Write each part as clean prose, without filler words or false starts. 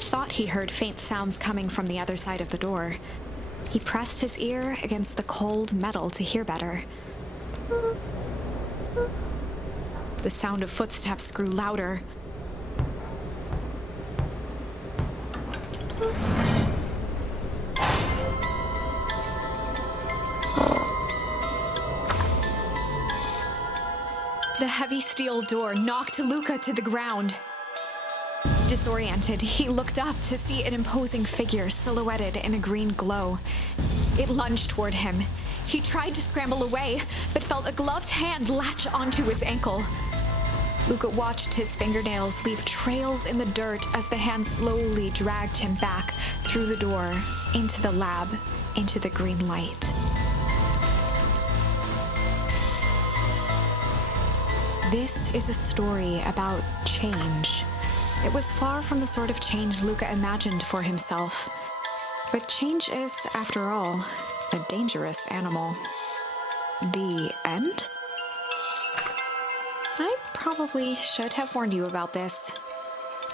Luca thought he heard faint sounds coming from the other side of the door. He pressed his ear against the cold metal to hear better. The sound of footsteps grew louder. The heavy steel door knocked Luca to the ground. Disoriented, he looked up to see an imposing figure silhouetted in a green glow. It lunged toward him. He tried to scramble away, but felt a gloved hand latch onto his ankle. Luca watched his fingernails leave trails in the dirt as the hand slowly dragged him back through the door, into the lab, into the green light. This is a story about change. It was far from the sort of change Luca imagined for himself. But change is, after all, a dangerous animal. The end? I probably should have warned you about this.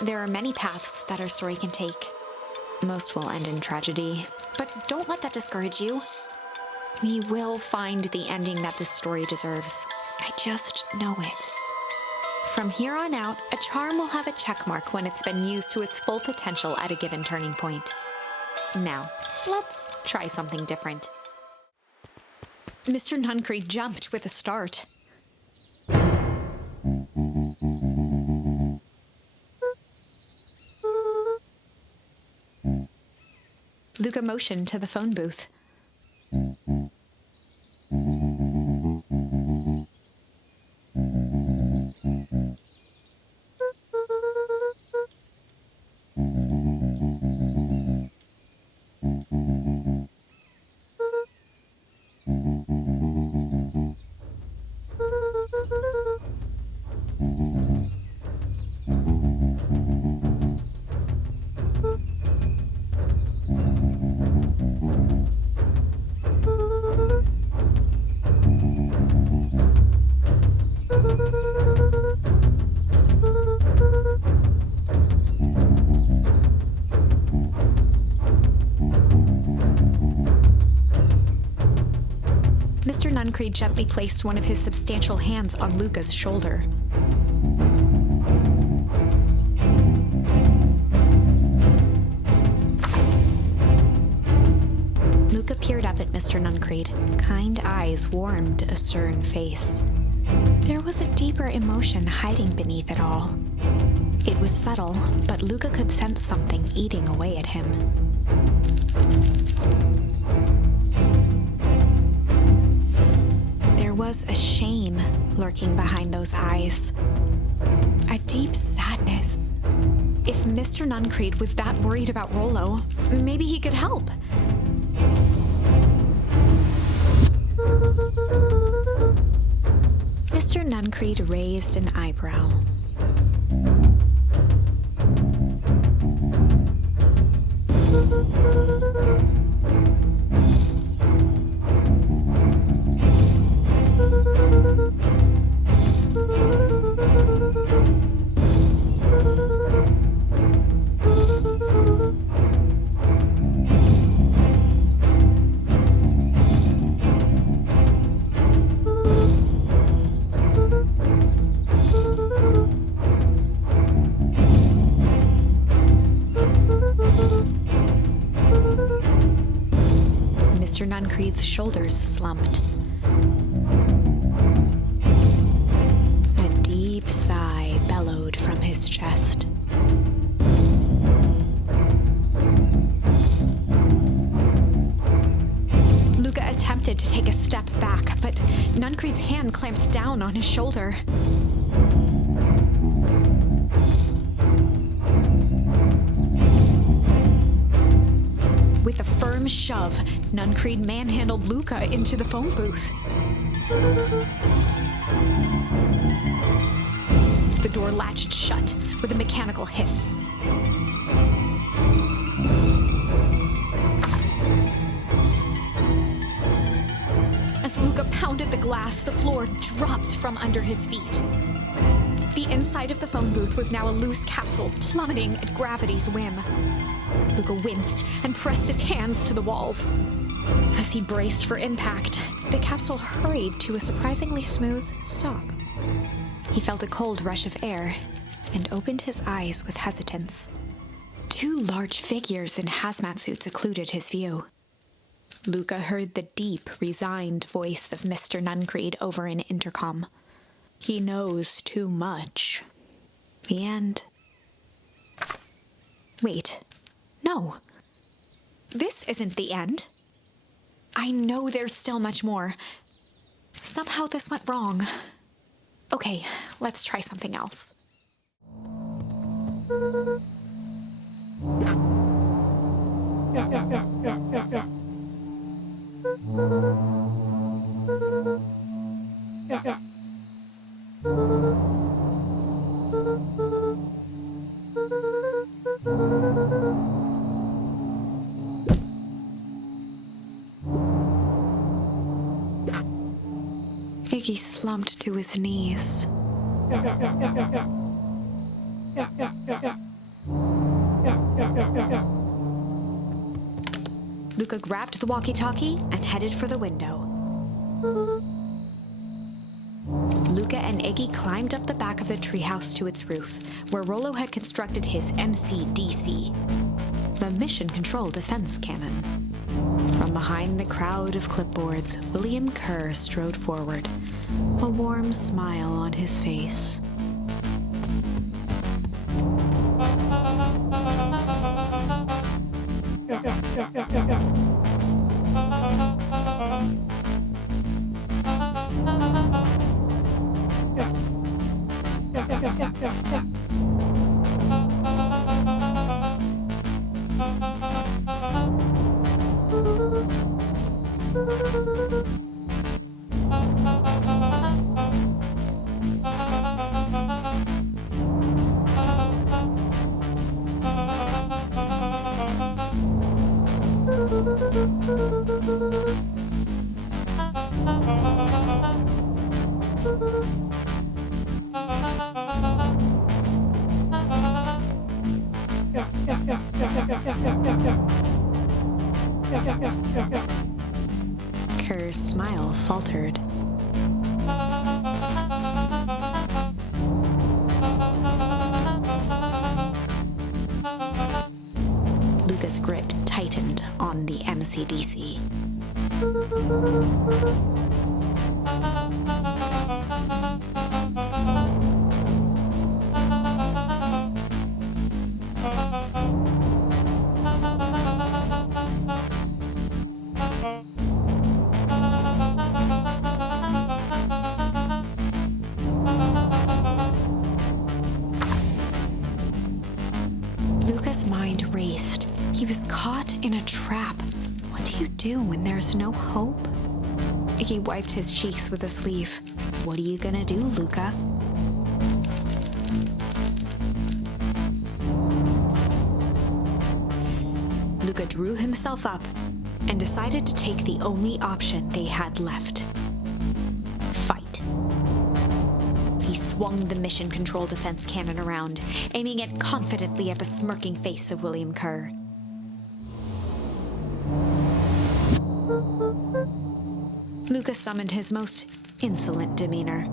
There are many paths that our story can take. Most will end in tragedy, but don't let that discourage you. We will find the ending that this story deserves. I just know it. From here on out, a charm will have a check mark when it's been used to its full potential at a given turning point. Now, let's try something different. Mr. Nuncreed jumped with a start. Luca motioned to the phone booth. Mr. Nuncreed gently placed one of his substantial hands on Luca's shoulder. Luca peered up at Mr. Nuncreed. Kind eyes warmed a stern face. There was a deeper emotion hiding beneath it all. It was subtle, but Luca could sense something eating away at him. There was a shame lurking behind those eyes. A deep sadness. If Mr. Nuncreed was that worried about Rollo, maybe he could help. Mr. Nuncreed raised an eyebrow. Mr. Nuncreed's shoulders slumped. A deep sigh bellowed from his chest. Luca attempted to take a step back, but Nuncreed's hand clamped down on his shoulder. With a firm shove, Nuncreed manhandled Luca into the phone booth. The door latched shut with a mechanical hiss. As Luca pounded the glass, the floor dropped from under his feet. The The inside of the phone booth was now a loose capsule plummeting at gravity's whim. Luca winced and pressed his hands to the walls. As he braced for impact, the capsule hurried to a surprisingly smooth stop. He felt a cold rush of air and opened his eyes with hesitance. Two large figures in hazmat suits occluded his view. Luca heard the deep, resigned voice of Mr. Nuncreed over an intercom. He knows too much. The end. Wait. No. This isn't the end. I know there's still much more. Somehow this went wrong. Okay, let's try something else. Iggy slumped to his knees. Luca grabbed the walkie-talkie and headed for the window. Luca and Iggy climbed up the back of the treehouse to its roof, where Rollo had constructed his M.C.D.C, the Mission Control Defense Cannon. From behind the crowd of clipboards, William Kerr strode forward, a warm smile on his face. Kerr's smile faltered. Luca's grip tightened on the M.C.D.C. Luca's mind raced. He was caught in a trap. What do you do when there's no hope? Iggy wiped his cheeks with a sleeve. What are you gonna do, Luca? Luca drew himself up and decided to take the only option they had left. Fight. He swung the Mission Control Defense Cannon around, aiming it confidently at the smirking face of William Kerr. Luca summoned his most insolent demeanor.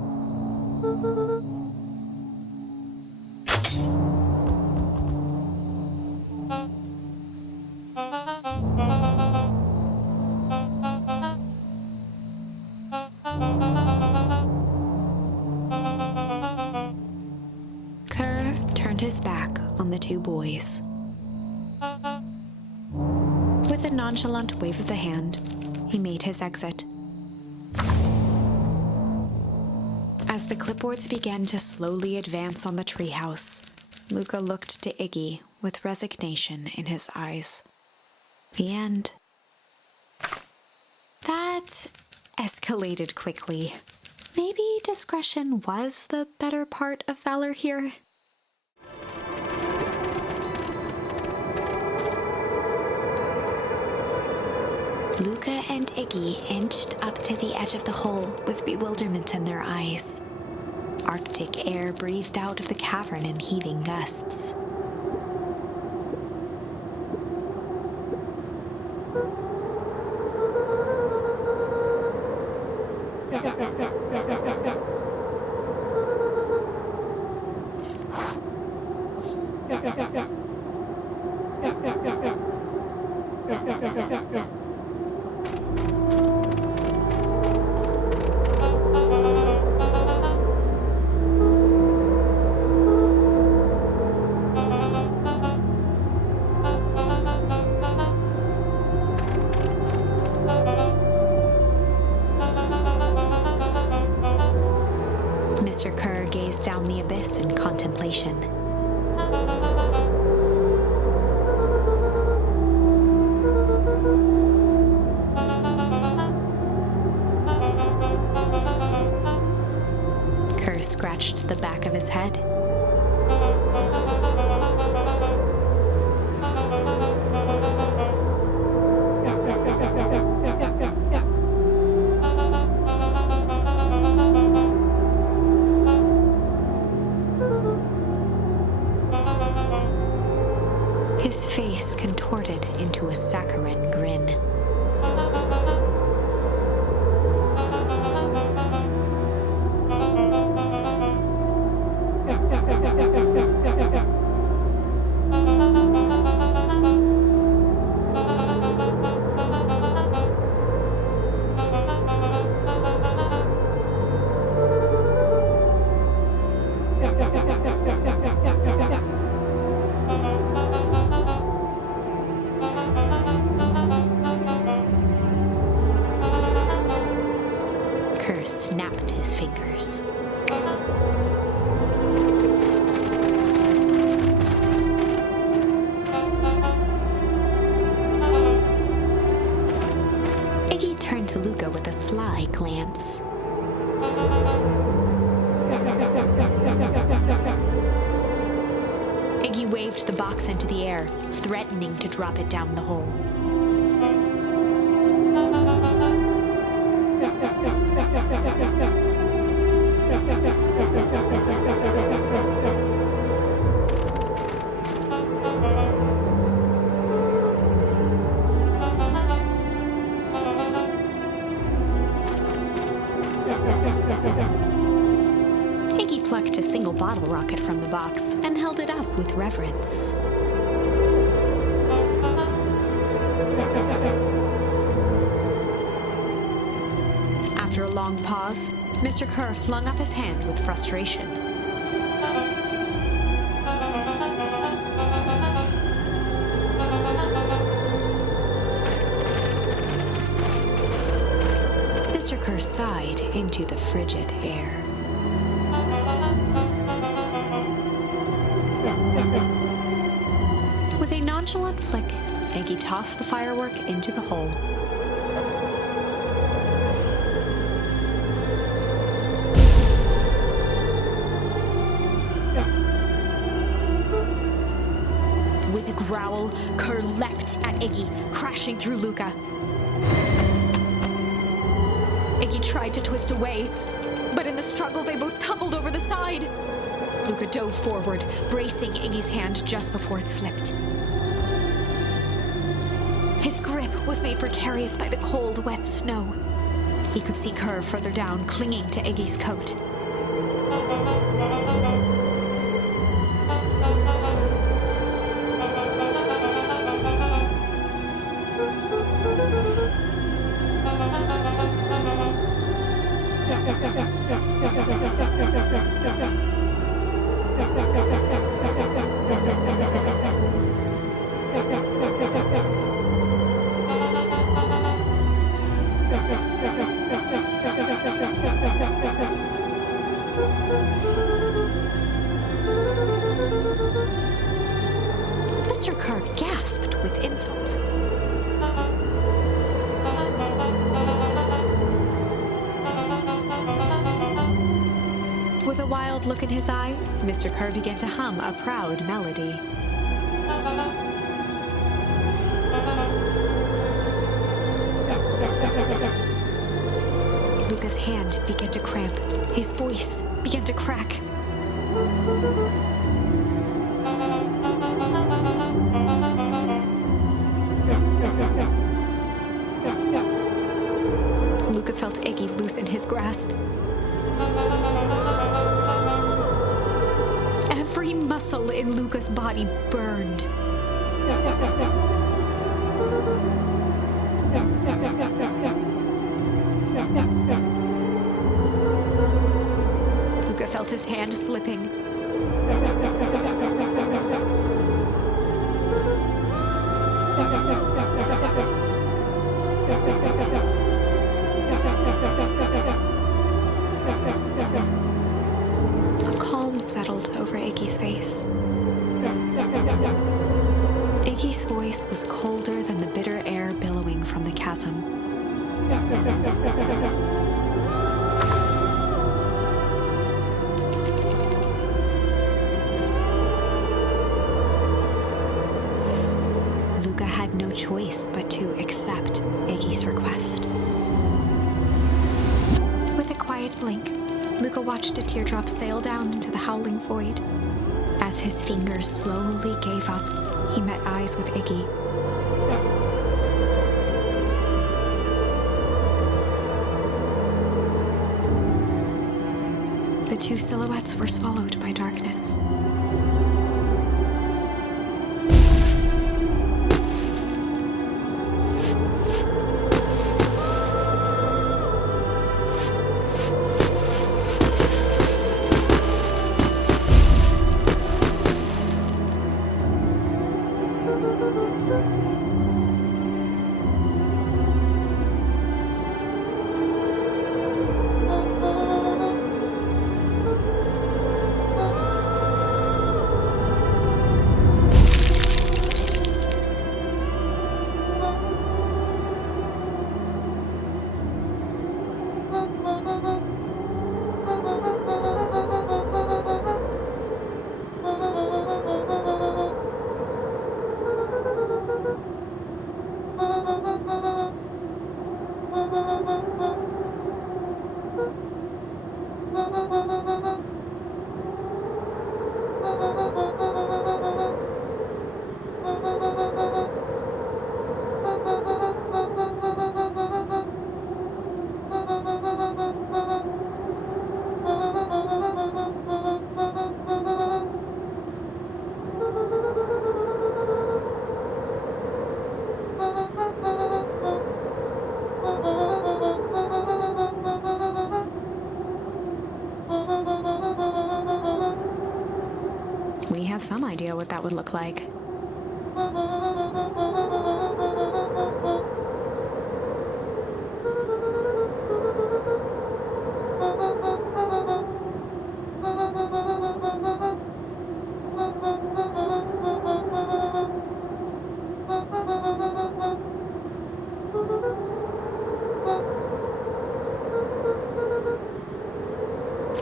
Kerr turned his back on the two boys. With a nonchalant wave of the hand, he made his exit. As the clipboards began to slowly advance on the treehouse, Luca looked to Iggy with resignation in his eyes. The end. That escalated quickly. Maybe discretion was the better part of valor here. Luca and Iggy inched up to the edge of the hole with bewilderment in their eyes. Arctic air breathed out of the cavern in heaving gusts. Mr. Kerr gazed down the abyss in contemplation. Kerr scratched the back of his head. His face contorted into a saccharine grin. Kerr snapped his fingers. Iggy turned to Luca with a sly glance. Iggy waved the box into the air, threatening to drop it down the hole. Iggy plucked a single bottle rocket from the box and held it up with reverence. After a long pause, Mr. Kerr flung up his hand with frustration. Mr. Kerr sighed into the frigid air. With a nonchalant flick, Iggy tossed the firework into the hole. With a growl, Kerr leapt at Iggy, crashing through Luca. Iggy tried to twist away, but in the struggle they both tumbled over the side. Luca dove forward, bracing Iggy's hand just before it slipped. His grip was made precarious by the cold, wet snow. He could see Kerr further down, clinging to Iggy's coat. Mr. Kerr gasped with insult. With a wild look in his eye, Mr. Kerr began to hum a proud melody. Luca's hand began to cramp, his voice began to crack. Luca felt Iggy loosen his grasp. Every muscle in Luca's body burned. Luca felt his hand slipping. A calm settled over Iggy's face. Iggy's voice was colder than the bitter air billowing from the chasm. Luca had no choice but to accept Iggy's request. With a quiet blink, Luca watched a teardrop sail down into the howling void. As his fingers slowly gave up, he met eyes with Iggy. The two silhouettes were swallowed by darkness. We have some idea what that would look like.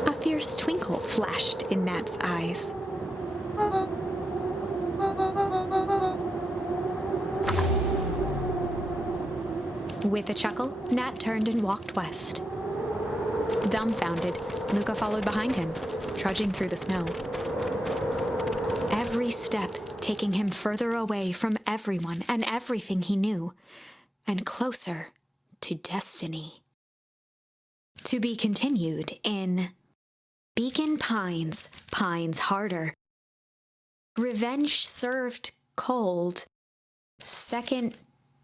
A fierce twinkle flashed in Nat's eyes. With a chuckle, Nat turned and walked west. Dumbfounded, Luca followed behind him, trudging through the snow. Every step taking him further away from everyone and everything he knew, and closer to destiny. To be continued in Beacon Pines, Pines Harder. Revenge served cold. Second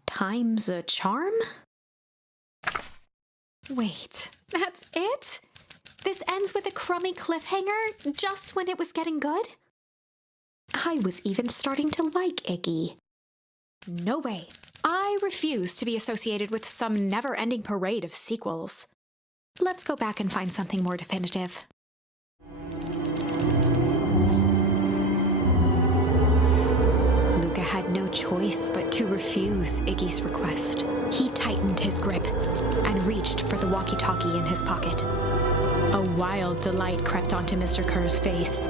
time's a charm? Wait, that's it? This ends with a crummy cliffhanger just when it was getting good? I was even starting to like Iggy. No way. I refuse to be associated with some never-ending parade of sequels. Let's go back and find something more definitive. Luca had no choice but to refuse Iggy's request. He tightened his grip and reached for the walkie-talkie in his pocket. A wild delight crept onto Mr. Kerr's face.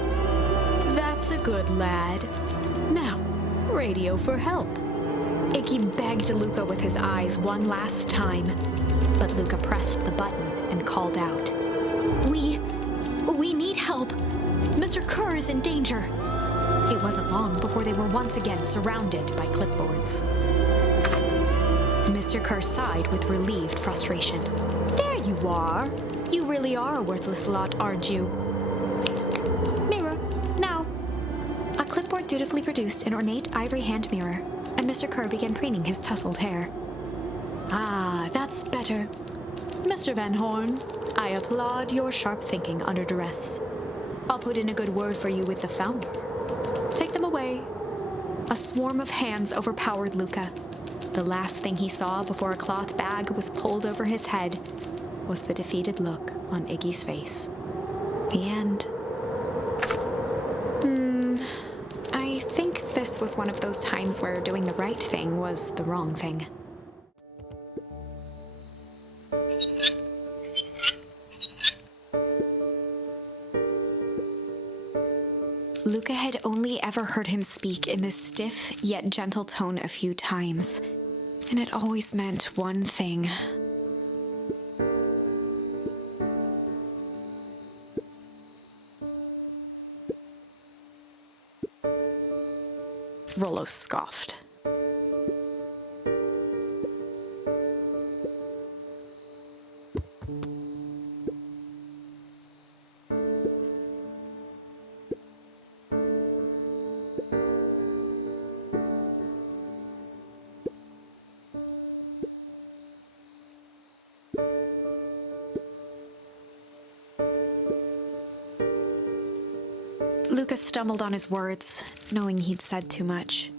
That's a good lad. Now, radio for help. Iggy begged Luca with his eyes one last time, but Luca pressed the button and called out. We need help. Mr. Kerr is in danger. It wasn't long before they were once again surrounded by clipboards. Mr. Kerr sighed with relieved frustration. There you are. You really are a worthless lot, aren't you? Mirror, now. A clipboard dutifully produced an ornate ivory hand mirror, and Mr. Kerr began preening his tousled hair. Ah, that's better. Mr. Van Horn, I applaud your sharp thinking under duress. I'll put in a good word for you with the founder. Take them away. A swarm of hands overpowered Luca. The last thing he saw before a cloth bag was pulled over his head was the defeated look on Iggy's face. The end. I think this was one of those times where doing the right thing was the wrong thing. Luca had only ever heard him speak in this stiff yet gentle tone a few times, and it always meant one thing. Rollo scoffed. Lucas stumbled on his words, knowing he'd said too much.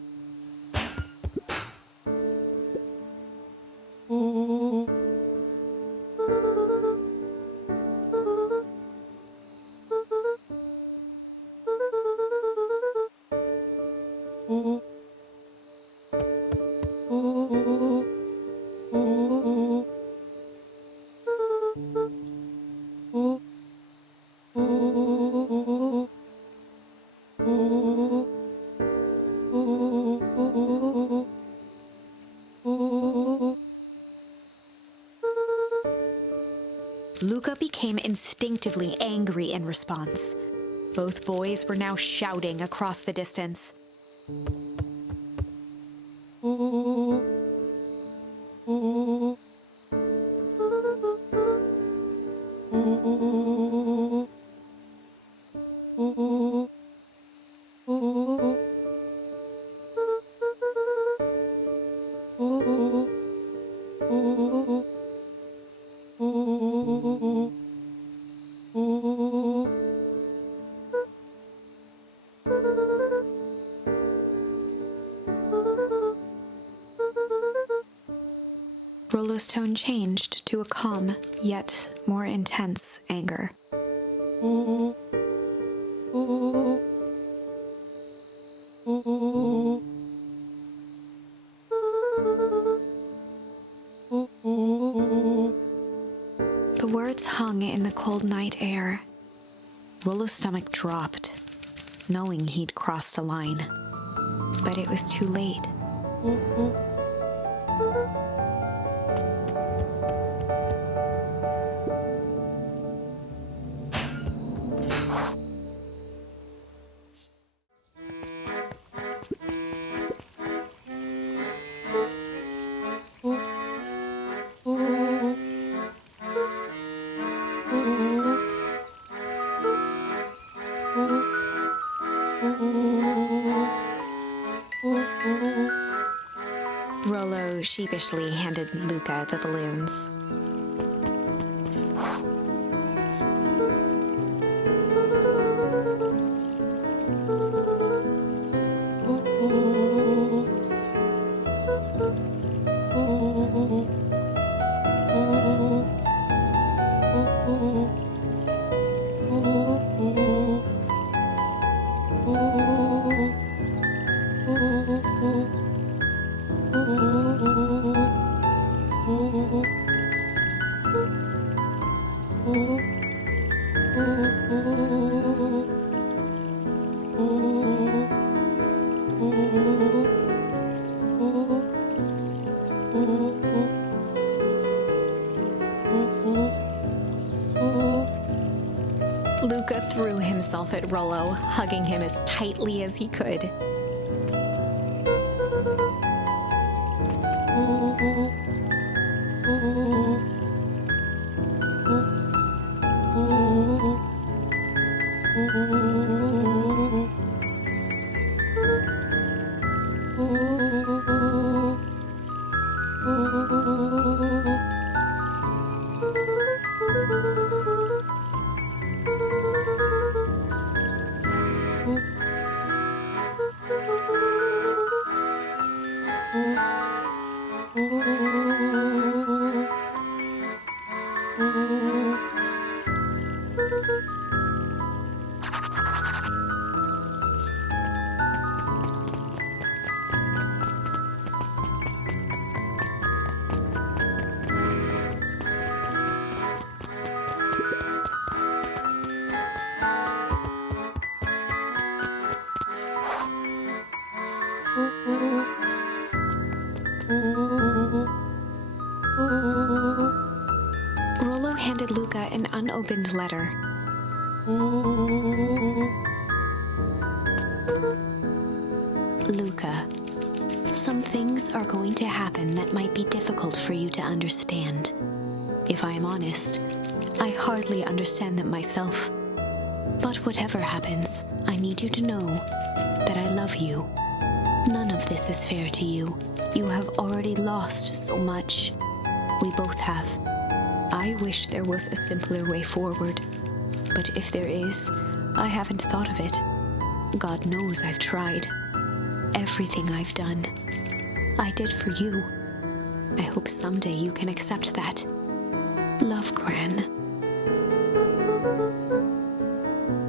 Luca became instinctively angry in response. Both boys were now shouting across the distance. Rollo's tone changed to a calm, yet more intense anger. The words hung in the cold night air. Rollo's stomach dropped, knowing he'd crossed a line. But it was too late. Rollo sheepishly handed Luca the balloons. threw himself at Rollo, hugging him as tightly as he could. Rollo handed Luca an unopened letter. Luca, some things are going to happen that might be difficult for you to understand. If I am honest, I hardly understand them myself. But whatever happens, I need you to know that I love you. None of this is fair to you. You have already lost so much. We both have. I wish there was a simpler way forward. But if there is, I haven't thought of it. God knows I've tried. Everything I've done, I did for you. I hope someday you can accept that. Love, Gran.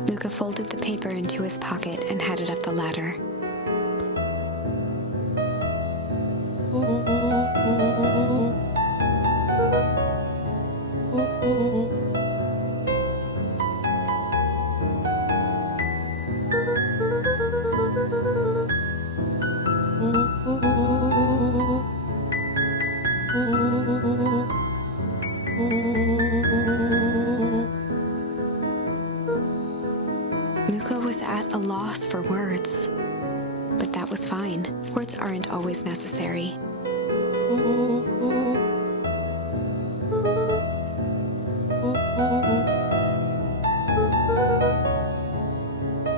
Luca folded the paper into his pocket and headed up the ladder. Luca was at a loss for words, but that was fine. Words aren't always necessary.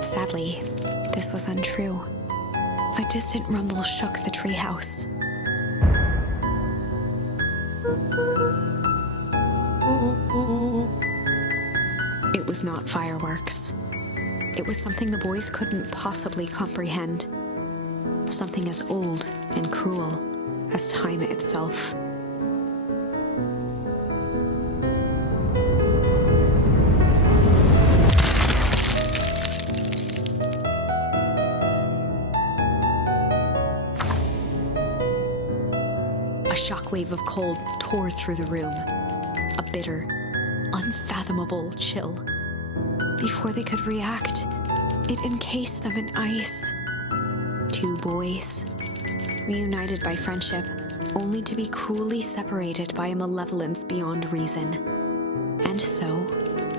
Sadly, this was untrue. A distant rumble shook the treehouse. It was not fireworks. It was something the boys couldn't possibly comprehend. Something as old and cruel as time itself. A shockwave of cold tore through the room. A bitter, unfathomable chill. Before they could react, it encased them in ice. Two boys, reunited by friendship, only to be cruelly separated by a malevolence beyond reason. And so,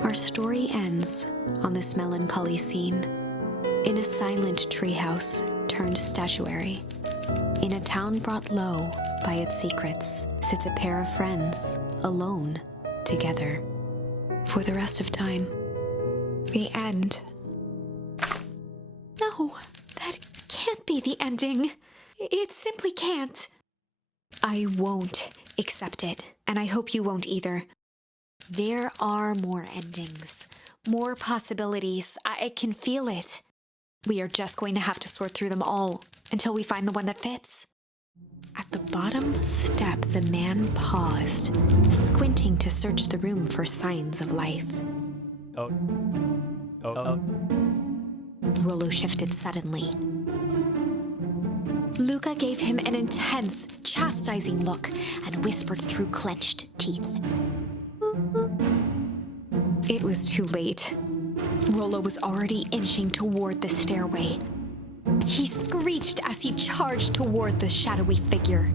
our story ends on this melancholy scene. In a silent treehouse turned statuary, in a town brought low by its secrets, sits a pair of friends, alone, together, for the rest of time. The end. No, that can't be the ending. It simply can't. I won't accept it, and I hope you won't either. There are more endings, more possibilities. I can feel it. We are just going to have to sort through them all until we find the one that fits. At the bottom step, the man paused, squinting to search the room for signs of life. Rollo shifted suddenly. Luca gave him an intense, chastising look and whispered through clenched teeth. It was too late. Rollo was already inching toward the stairway. He screeched as he charged toward the shadowy figure.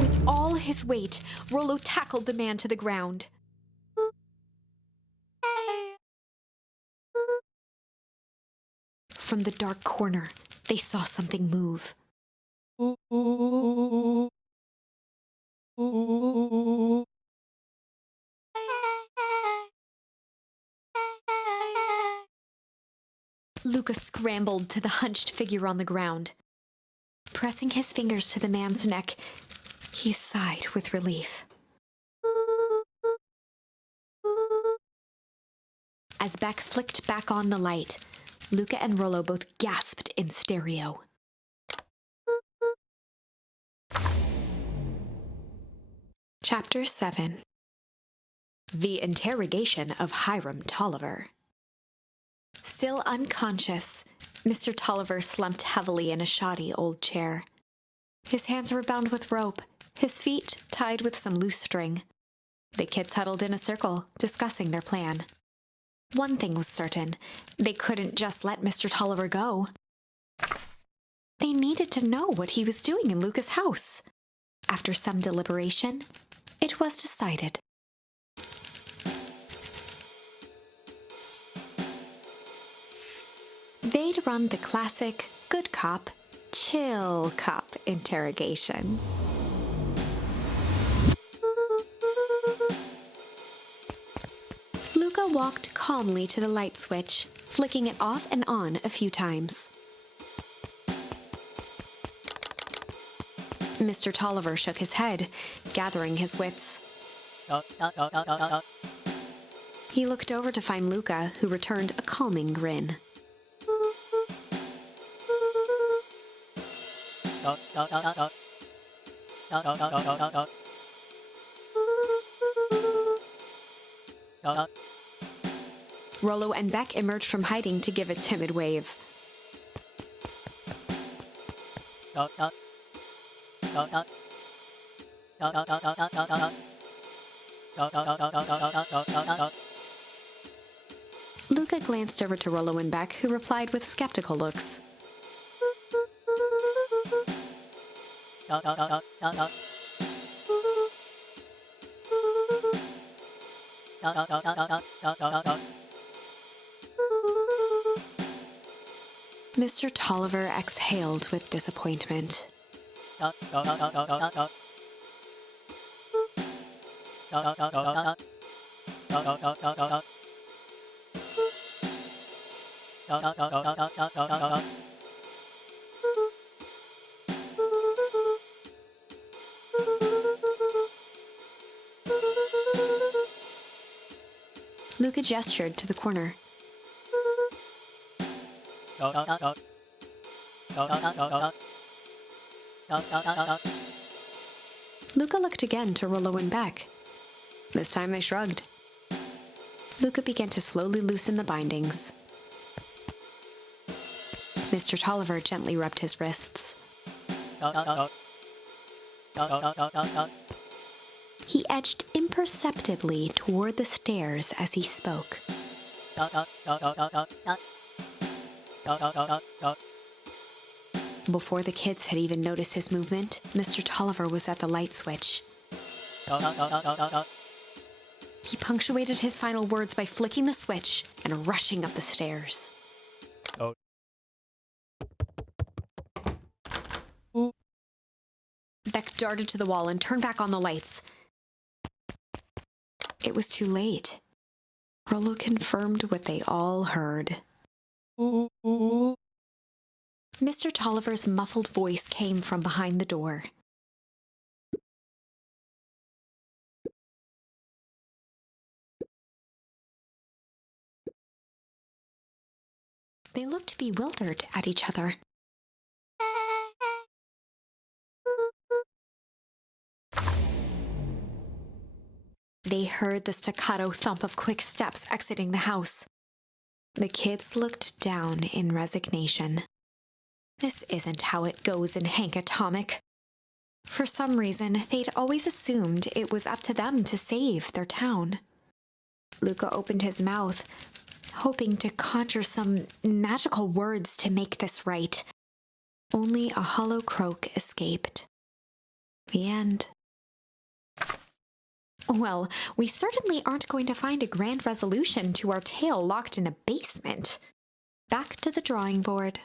With all his weight, Rollo tackled the man to the ground. from the dark corner, they saw something move. Luca scrambled to the hunched figure on the ground. Pressing his fingers to the man's neck, he sighed with relief. As Beck flicked back on the light, Luca and Rollo both gasped in stereo. Chapter 7. The Interrogation of Hiram Tolliver. Still unconscious, Mr. Tolliver slumped heavily in a shoddy old chair. His hands were bound with rope, his feet tied with some loose string. The kids huddled in a circle, discussing their plan. One thing was certain, they couldn't just let Mr. Tolliver go. They needed to know what he was doing in Luca's house. After some deliberation, it was decided. They'd run the classic good cop, chill cop interrogation. Luca walked calmly to the light switch, flicking it off and on a few times. Mr. Tolliver shook his head, gathering his wits. He looked over to find Luca, who returned a calming grin. Rollo and Beck emerged from hiding to give a timid wave. Luca glanced over to Rollo and Beck, who replied with skeptical looks. Mr. Tolliver exhaled with disappointment. Luca gestured to the corner. Luca looked again to Rollo and Beck. This time they shrugged. Luca began to slowly loosen the bindings. Mr. Tolliver gently rubbed his wrists. He edged imperceptibly toward the stairs as he spoke. Before the kids had even noticed his movement, Mr. Tolliver was at the light switch. He punctuated his final words by flicking the switch and rushing up the stairs. Beck darted to the wall and turned back on the lights. It was too late. Rollo confirmed what they all heard. Mr. Tolliver's muffled voice came from behind the door. They looked bewildered at each other. They heard the staccato thump of quick steps exiting the house. The kids looked down in resignation. This isn't how it goes in Hank Atomic. For some reason, they'd always assumed it was up to them to save their town. Luca opened his mouth, hoping to conjure some magical words to make this right. Only a hollow croak escaped. The end. Well, we certainly aren't going to find a grand resolution to our tale locked in a basement. Back to the drawing board.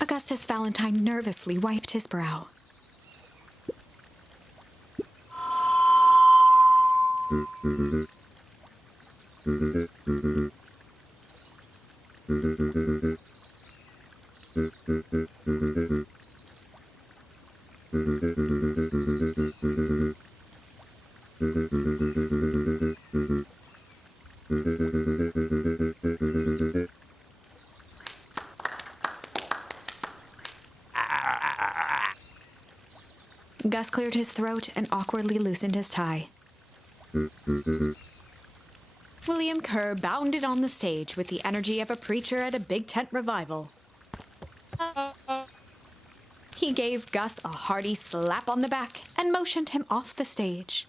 Augustus Valentine nervously wiped his brow. Gus cleared his throat and awkwardly loosened his tie. William Kerr bounded on the stage with the energy of a preacher at a big tent revival. He gave Gus a hearty slap on the back and motioned him off the stage.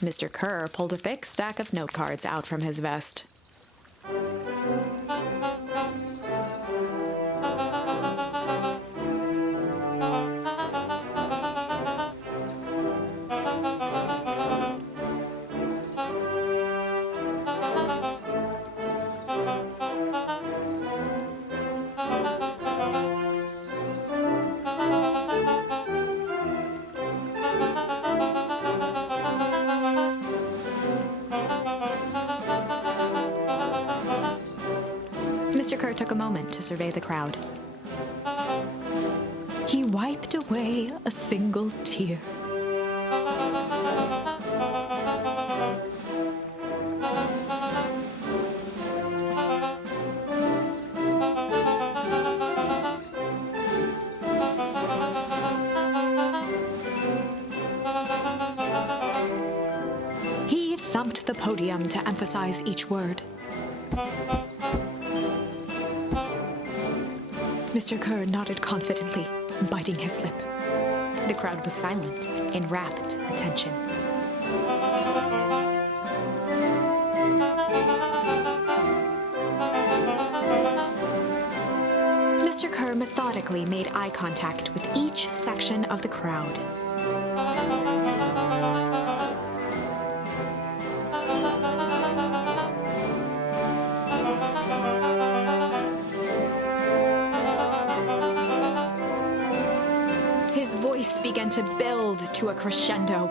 Mr. Kerr pulled a thick stack of note cards out from his vest. Mr. Kerr took a moment to survey the crowd. He wiped away a single tear. He thumped the podium to emphasize each word. Mr. Kerr nodded confidently, biting his lip. The crowd was silent, in rapt attention. Mr. Kerr methodically made eye contact with each section of the crowd. His voice began to build to a crescendo.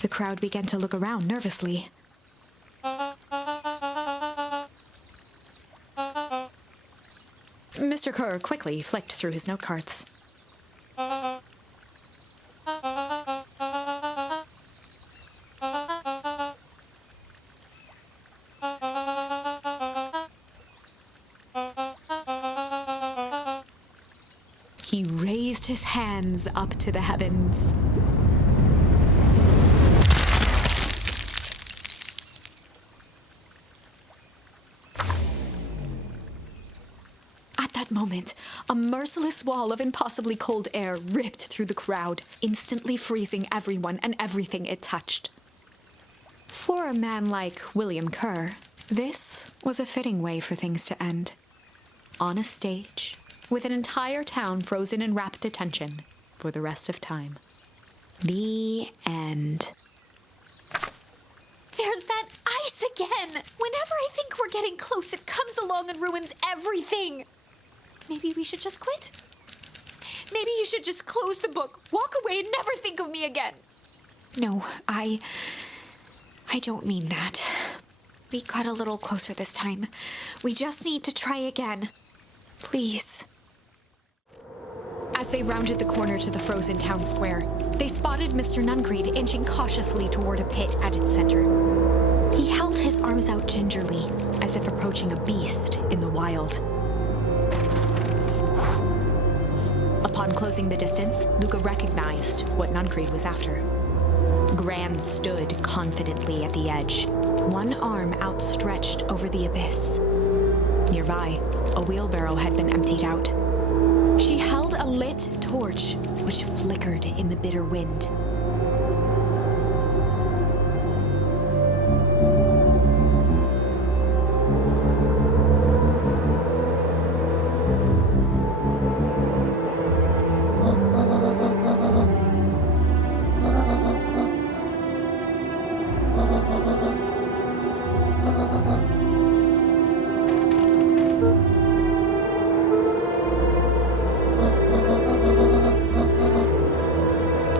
The crowd began to look around nervously. Mr. Kerr quickly flicked through his note cards. He raised his hands up to the heavens. At that moment, a merciless wall of impossibly cold air ripped through the crowd, instantly freezing everyone and everything it touched. For a man like William Kerr, this was a fitting way for things to end. On a stage, with an entire town frozen in rapt attention for the rest of time. The end. There's that ice again! Whenever I think we're getting close, it comes along and ruins everything. Maybe we should just quit? Maybe you should just close the book, walk away, and never think of me again. No, I don't mean that. We got a little closer this time. We just need to try again. Please. As they rounded the corner to the frozen town square, they spotted Mr. Nuncreed inching cautiously toward a pit at its center. He held his arms out gingerly, as if approaching a beast in the wild. Upon closing the distance, Luca recognized what Nuncreed was after. Gran stood confidently at the edge, one arm outstretched over the abyss. Nearby, a wheelbarrow had been emptied out. She held a lit torch, which flickered in the bitter wind.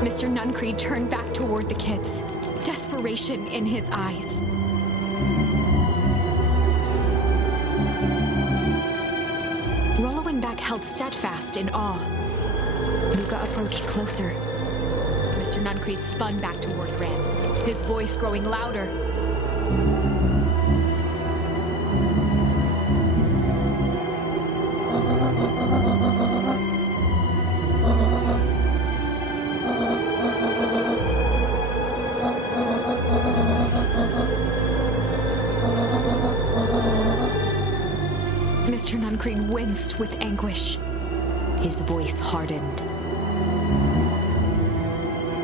Mr. Nuncreed turned back toward the kids, desperation in his eyes. Rollo and Beck held steadfast in awe. Luca approached closer. Mr. Nuncreed spun back toward Gran, his voice growing louder. Mr. Nuncreed winced with anguish. His voice hardened.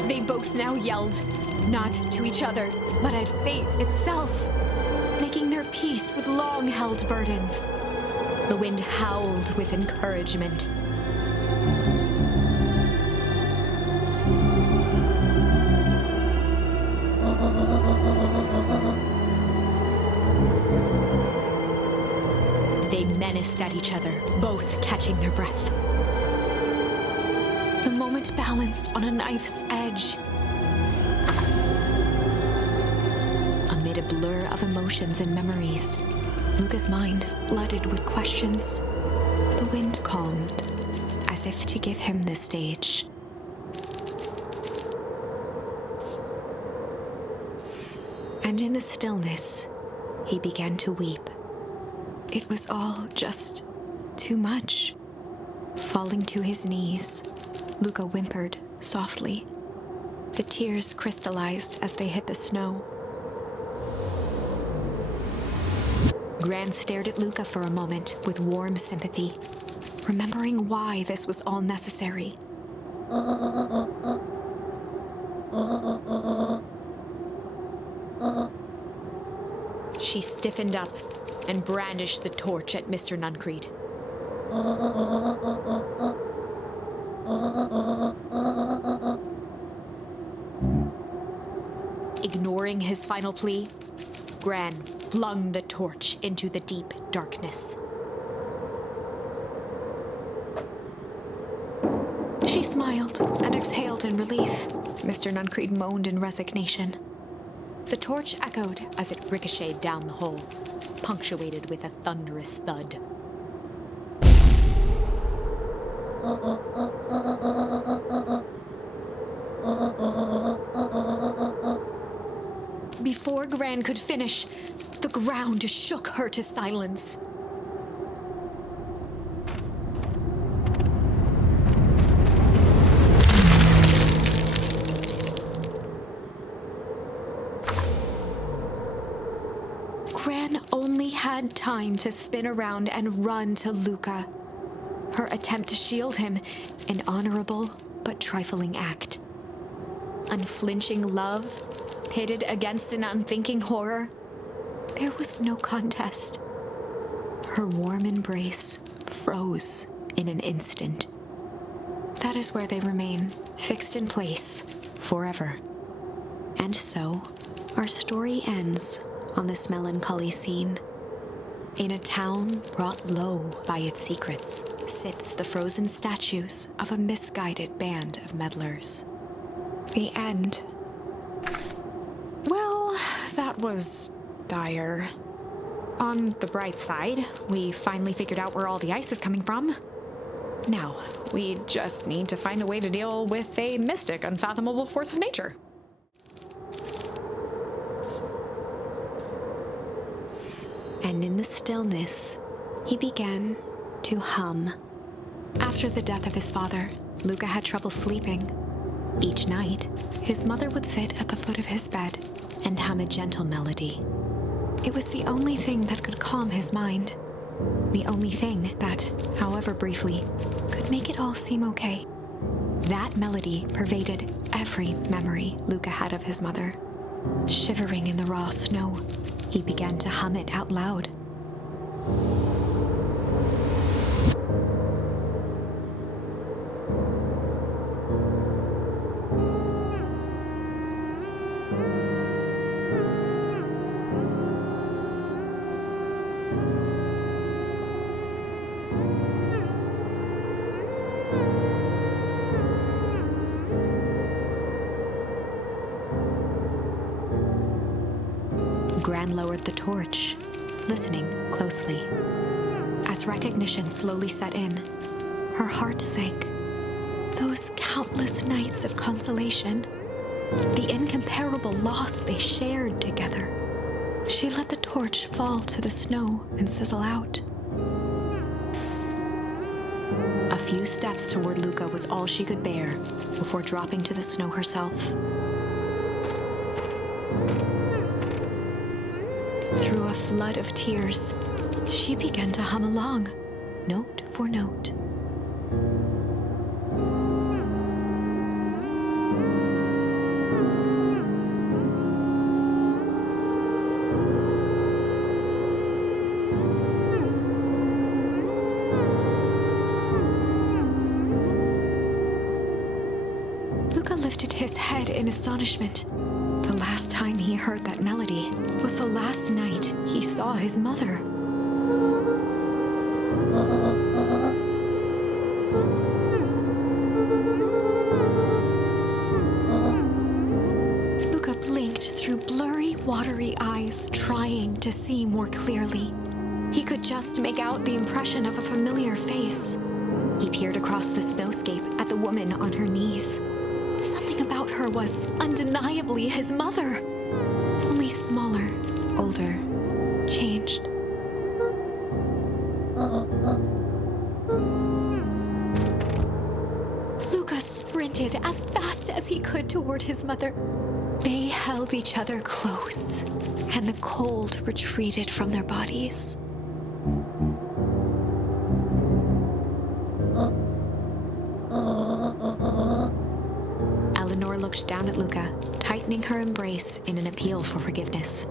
They both now yelled, not to each other, but at fate itself, making their peace with long-held burdens. The wind howled with encouragement. They menaced at each other, both catching their breath. The moment balanced on a knife's edge. Amid a blur of emotions and memories, Luca's mind flooded with questions. The wind calmed, as if to give him the stage. And in the stillness, he began to weep. It was all just too much. Falling to his knees, Luca whimpered softly. The tears crystallized as they hit the snow. Gran stared at Luca for a moment with warm sympathy, remembering why this was all necessary. She stiffened up and brandished the torch at Mr. Nuncreed. Ignoring his final plea, Gran flung the torch into the deep darkness. She smiled and exhaled in relief. Mr. Nuncreed moaned in resignation. The torch echoed as it ricocheted down the hole, punctuated with a thunderous thud. Before Gran could finish, the ground shook her to silence. Gran only had time to spin around and run to Luca. Her attempt to shield him, an honorable but trifling act. Unflinching love, pitted against an unthinking horror. There was no contest. Her warm embrace froze in an instant. That is where they remain, fixed in place, forever. And so, our story ends on this melancholy scene. In a town brought low by its secrets sits the frozen statues of a misguided band of meddlers. The end. Well, that was dire. On the bright side, we finally figured out where all the ice is coming from. Now, we just need to find a way to deal with a mystic, unfathomable force of nature. And in the stillness, he began to hum. After the death of his father, Luca had trouble sleeping. Each night, his mother would sit at the foot of his bed and hum a gentle melody. It was the only thing that could calm his mind. The only thing that, however briefly, could make it all seem okay. That melody pervaded every memory Luca had of his mother. Shivering in the raw snow, he began to hum it out loud. Gran lowered the torch, listening closely. As recognition slowly set in, her heart sank. Those countless nights of consolation, the incomparable loss they shared together. She let the torch fall to the snow and sizzle out. A few steps toward Luca was all she could bear before dropping to the snow herself. Through a flood of tears, she began to hum along, note for note. Luca lifted his head in astonishment. The last time he heard that melody was the last night he saw his mother. Luca blinked through blurry, watery eyes, trying to see more clearly. He could just make out the impression of a familiar face. He peered across the snowscape at the woman on her knees. Something about her was undeniably his mother. Only smaller, older, changed. Luca sprinted as fast as he could toward his mother. They held each other close, and the cold retreated from their bodies. Eleanor looked down at Luca, tightening her embrace in an appeal for forgiveness.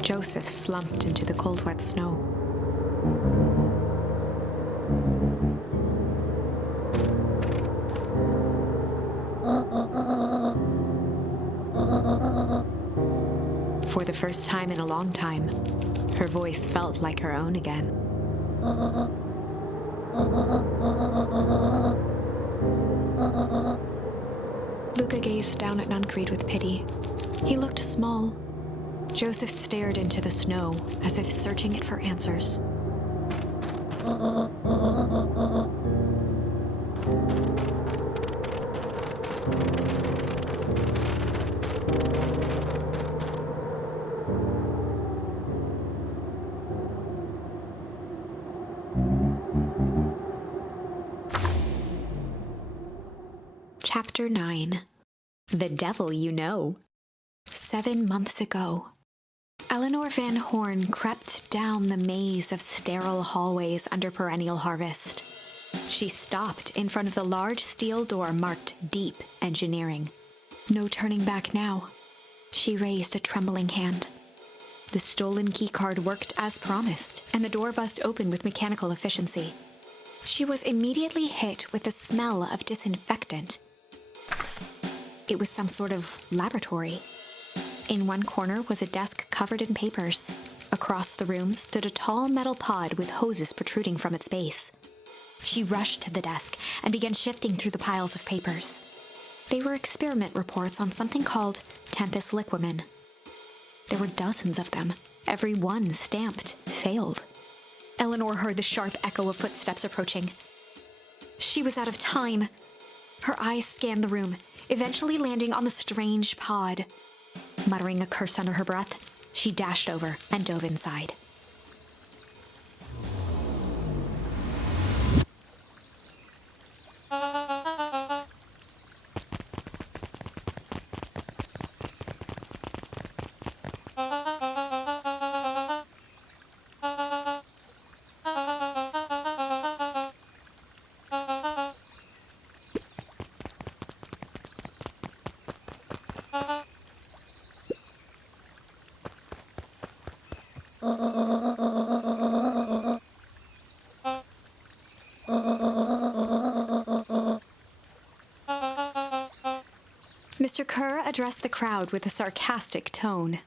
Joseph slumped into the cold, wet snow. For the first time in a long time, her voice felt like her own again. Luca gazed down at Nuncreed with pity. He looked small. Joseph stared into the snow as if searching it for answers. Chapter 9. The Devil You Know. 7 months ago, Eleanor Van Horn crept down the maze of sterile hallways under perennial harvest. She stopped in front of the large steel door marked Deep Engineering. No turning back now. She raised a trembling hand. The stolen keycard worked as promised, and the door buzzed open with mechanical efficiency. She was immediately hit with the smell of disinfectant. It was some sort of laboratory. In one corner was a desk covered in papers. Across the room stood a tall metal pod with hoses protruding from its base. She rushed to the desk and began shifting through the piles of papers. They were experiment reports on something called Tempus liquamen. There were dozens of them, every one stamped failed. Eleanor heard the sharp echo of footsteps approaching. She was out of time. Her eyes scanned the room, eventually landing on the strange pod. Muttering a curse under her breath, she dashed over and dove inside. Mr. Kerr addressed the crowd with a sarcastic tone.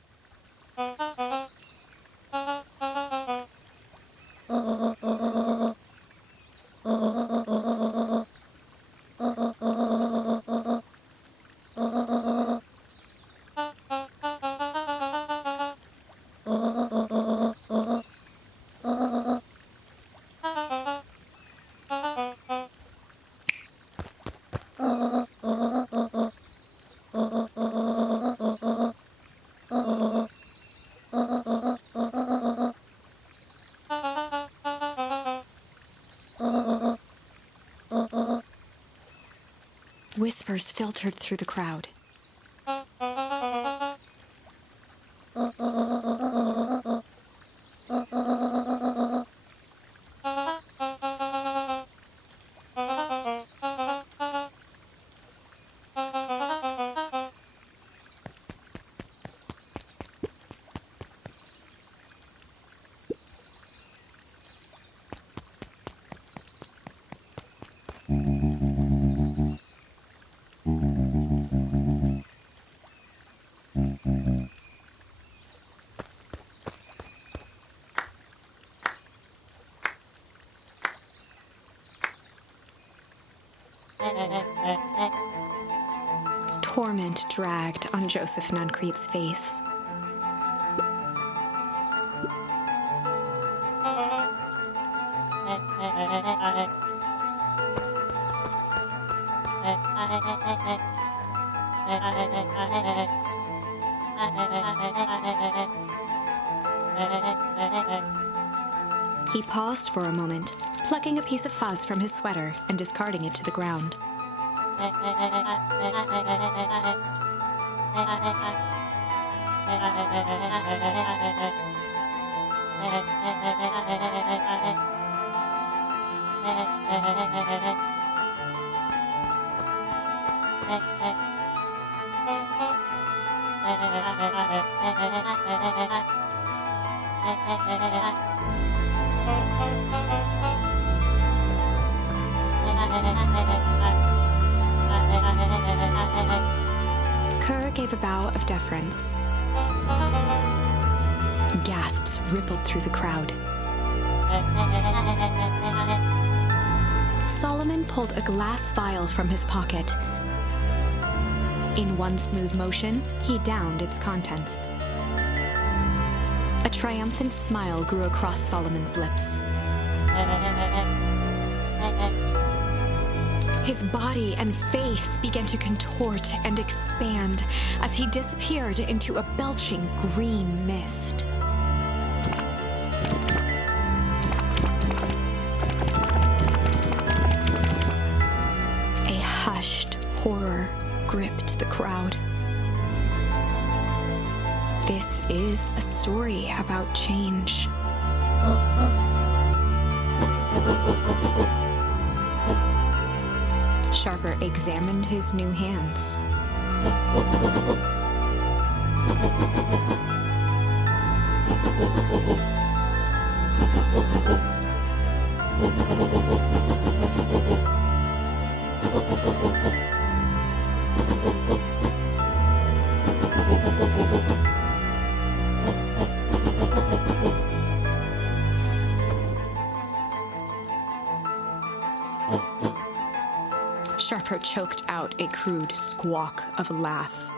Whispers filtered through the crowd. Torment dragged on Joseph Nuncrete's face. He paused for a moment, plucking a piece of fuzz from his sweater and discarding it to the ground. Kerr gave a bow of deference. Gasps rippled through the crowd. Solomon pulled a glass vial from his pocket. In one smooth motion, he downed its contents. A triumphant smile grew across Solomon's lips. His body and face began to contort and expand as he disappeared into a belching green mist. A hushed, Horror gripped the crowd. This is a story about change. Sharper examined his new hands. Sharper choked out a crude squawk of a laugh.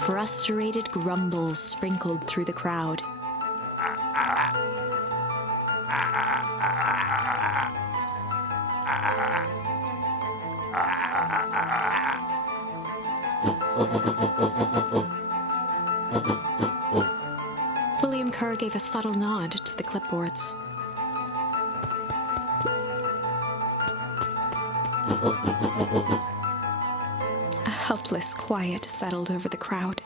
Frustrated grumbles sprinkled through the crowd. William Kerr gave a subtle nod to the clipboards. A helpless quiet settled over the crowd.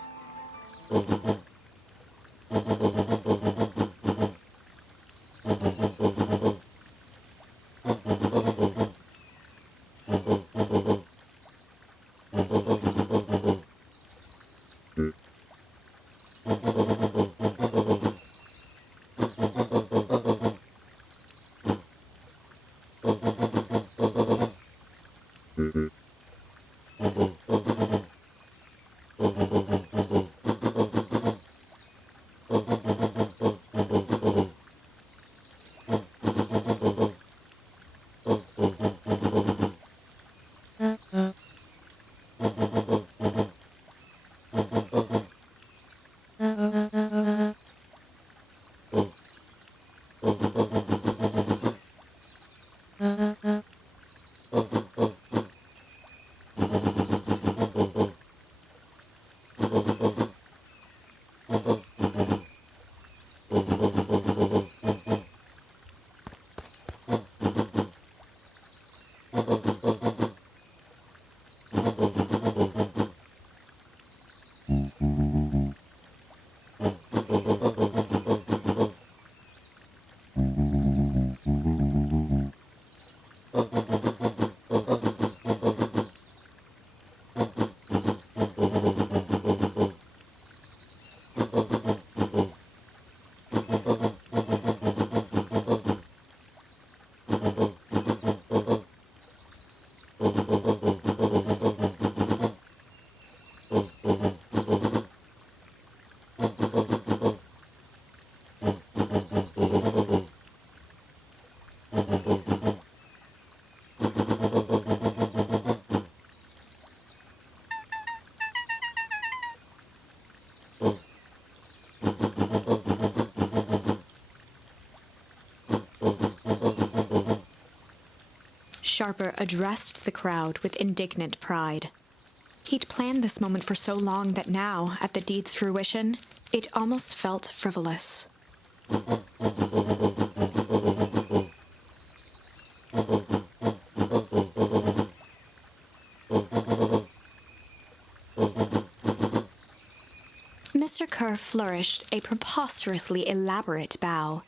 Sharper addressed the crowd with indignant pride. He'd planned this moment for so long that now, at the deed's fruition, it almost felt frivolous. Mr. Kerr flourished a preposterously elaborate bow.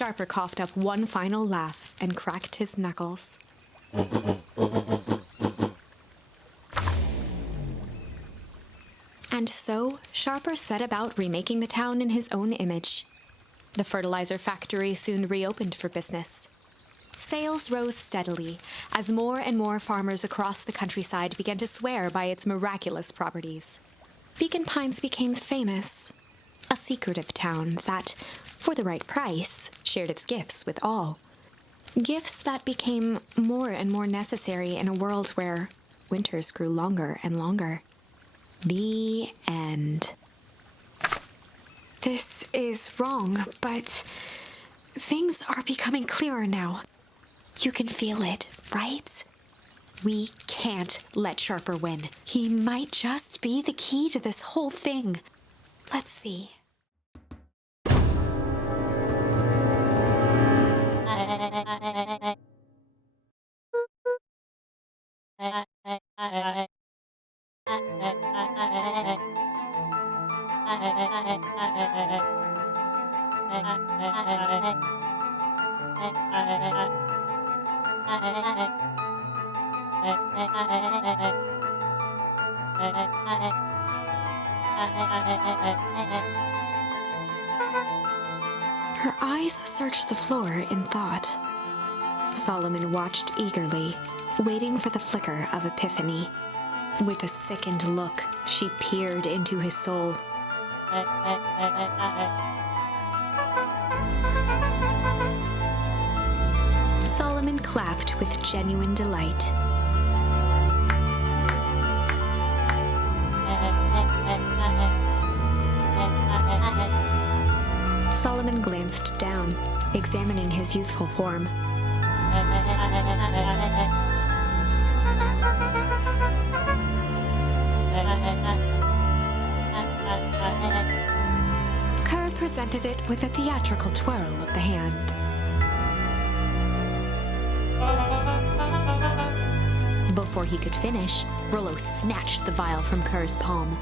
Sharper coughed up one final laugh and cracked his knuckles. And so, Sharper set about remaking the town in his own image. The fertilizer factory soon reopened for business. Sales rose steadily as more and more farmers across the countryside began to swear by its miraculous properties. Beacon Pines became famous, a secretive town that, for the right price, shared its gifts with all. Gifts that became more and more necessary in a world where winters grew longer and longer. The end. This is wrong, but things are becoming clearer now. You can feel it, right? We can't let Sharper win. He might just be the key to this whole thing. Let's see. Her eyes searched the floor in thought. Solomon watched eagerly, waiting for the flicker of epiphany. With a sickened look, she peered into his soul. Solomon clapped with genuine delight. Solomon glanced down, examining his youthful form. Kerr presented it with a theatrical twirl of the hand. Before he could finish, Rollo snatched the vial from Kerr's palm.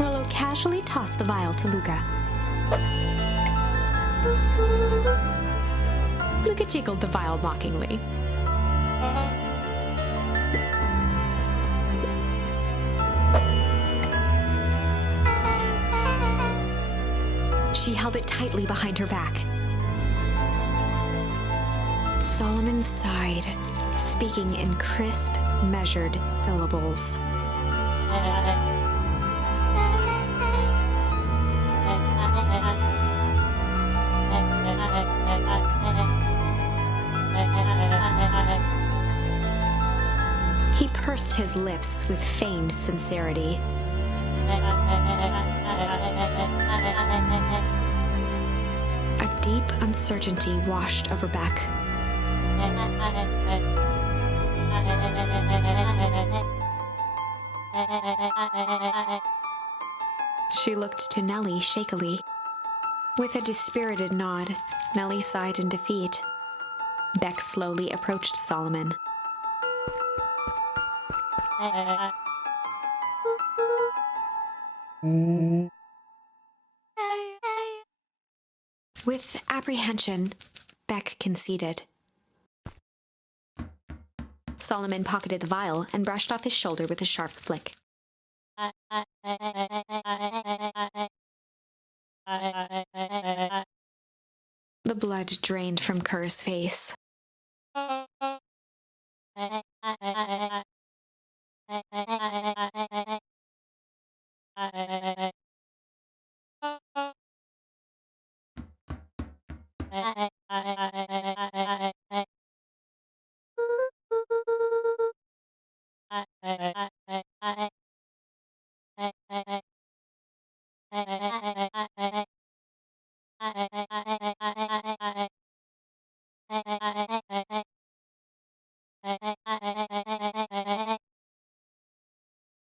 Rollo casually tossed the vial to Luca. Luca jiggled the vial mockingly. She held it tightly behind her back. Solomon sighed, speaking in crisp, measured syllables. He pursed his lips with feigned sincerity. A deep uncertainty washed over Beck. She looked to Nellie shakily. With a dispirited nod, Nellie sighed in defeat. Beck slowly approached Solomon. With apprehension, Beck conceded. Solomon pocketed the vial and brushed off his shoulder with a sharp flick. The blood drained from Kerr's face.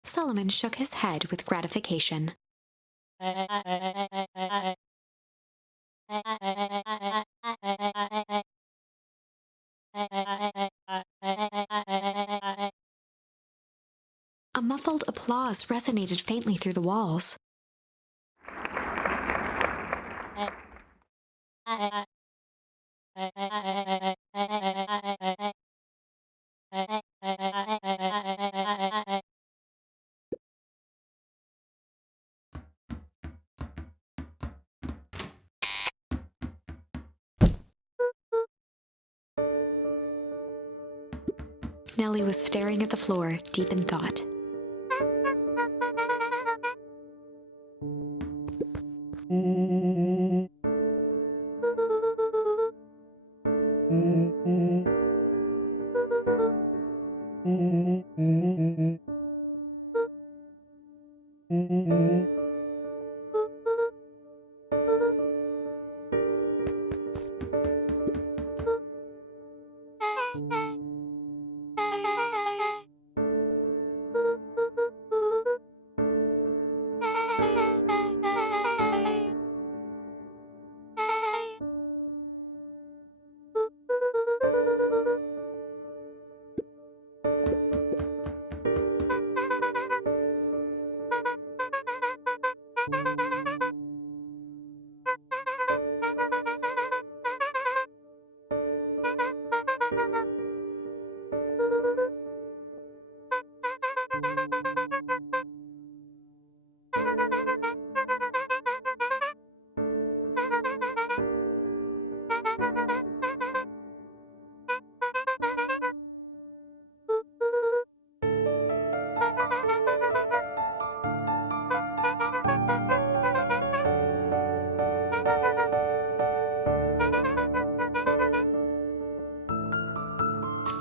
Solomon shook his head with gratification. claws resonated faintly through the walls. Nellie was staring at the floor, deep in thought.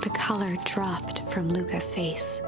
The color dropped from Luca's face.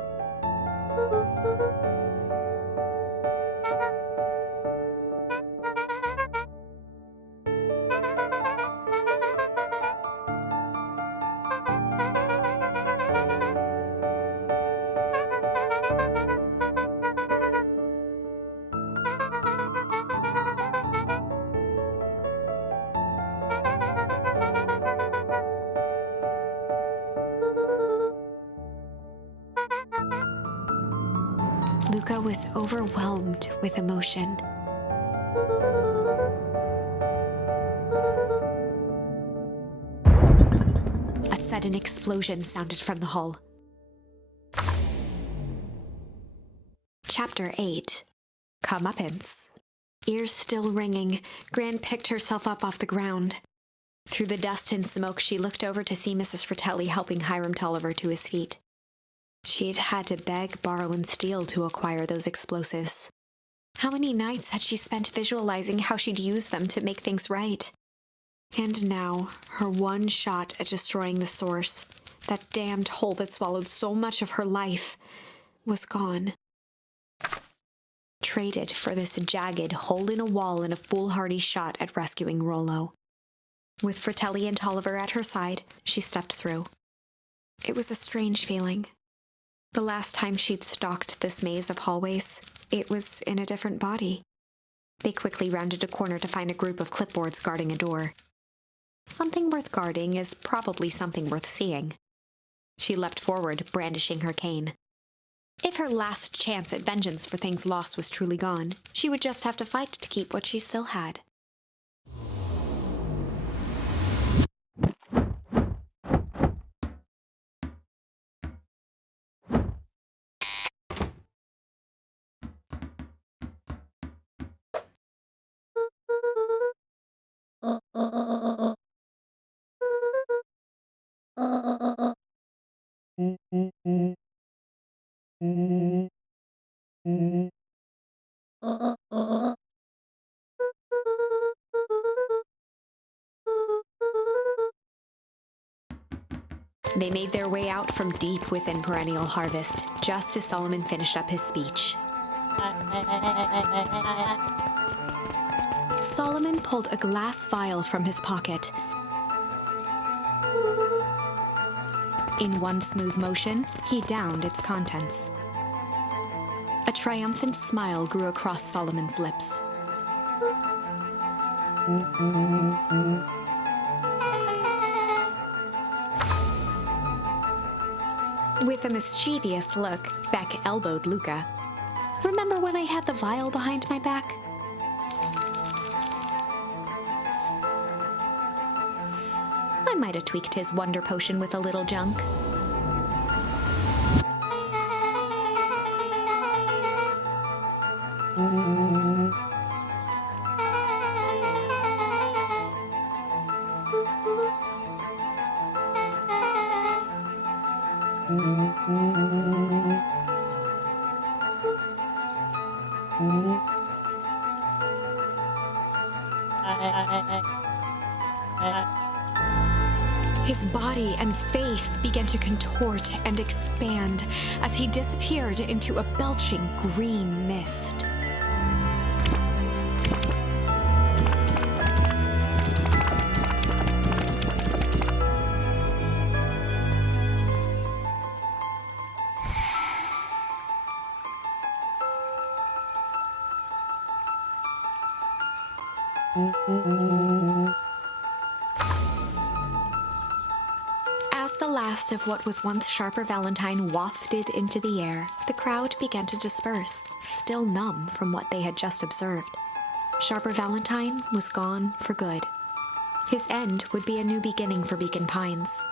Luca was overwhelmed with emotion. A sudden explosion sounded from the hull. Chapter 8. Comeuppance. Ears still ringing, Gran picked herself up off the ground. Through the dust and smoke, she looked over to see Mrs. Fratelli helping Hiram Tolliver to his feet. She'd had to beg, borrow, and steal to acquire those explosives. How many nights had she spent visualizing how she'd use them to make things right? And now, her one shot at destroying the source, that damned hole that swallowed so much of her life, was gone. Traded for this jagged hole in a wall and a foolhardy shot at rescuing Rollo. With Fratelli and Tolliver at her side, she stepped through. It was a strange feeling. The last time she'd stalked this maze of hallways, it was in a different body. They quickly rounded a corner to find a group of clipboards guarding a door. Something worth guarding is probably something worth seeing. She leapt forward, brandishing her cane. If her last chance at vengeance for things lost was truly gone, she would just have to fight to keep what she still had. They made their way out from deep within Perennial Harvest, just as Solomon finished up his speech. Solomon pulled a glass vial from his pocket. In one smooth motion, he downed its contents. A triumphant smile grew across Solomon's lips. With a mischievous look, Beck elbowed Luca. Remember when I had the vial behind my back? I might have tweaked his wonder potion with a little junk. His body and face began to contort and expand as he disappeared into a belching green mist. As the last of what was once Sharper Valentine wafted into the air, the crowd began to disperse, still numb from what they had just observed. Sharper Valentine was gone for good. His end would be a new beginning for Beacon Pines,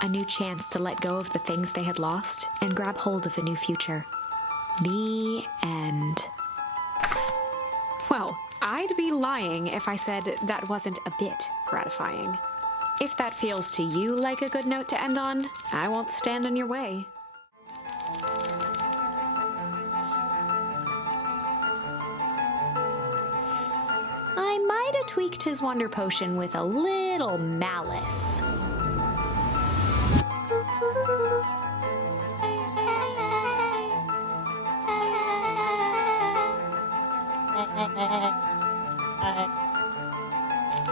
a new chance to let go of the things they had lost and grab hold of a new future. The end. Well, I'd be lying if I said that wasn't a bit gratifying. If that feels to you like a good note to end on, I won't stand in your way. I might have tweaked his wonder potion with a little malice.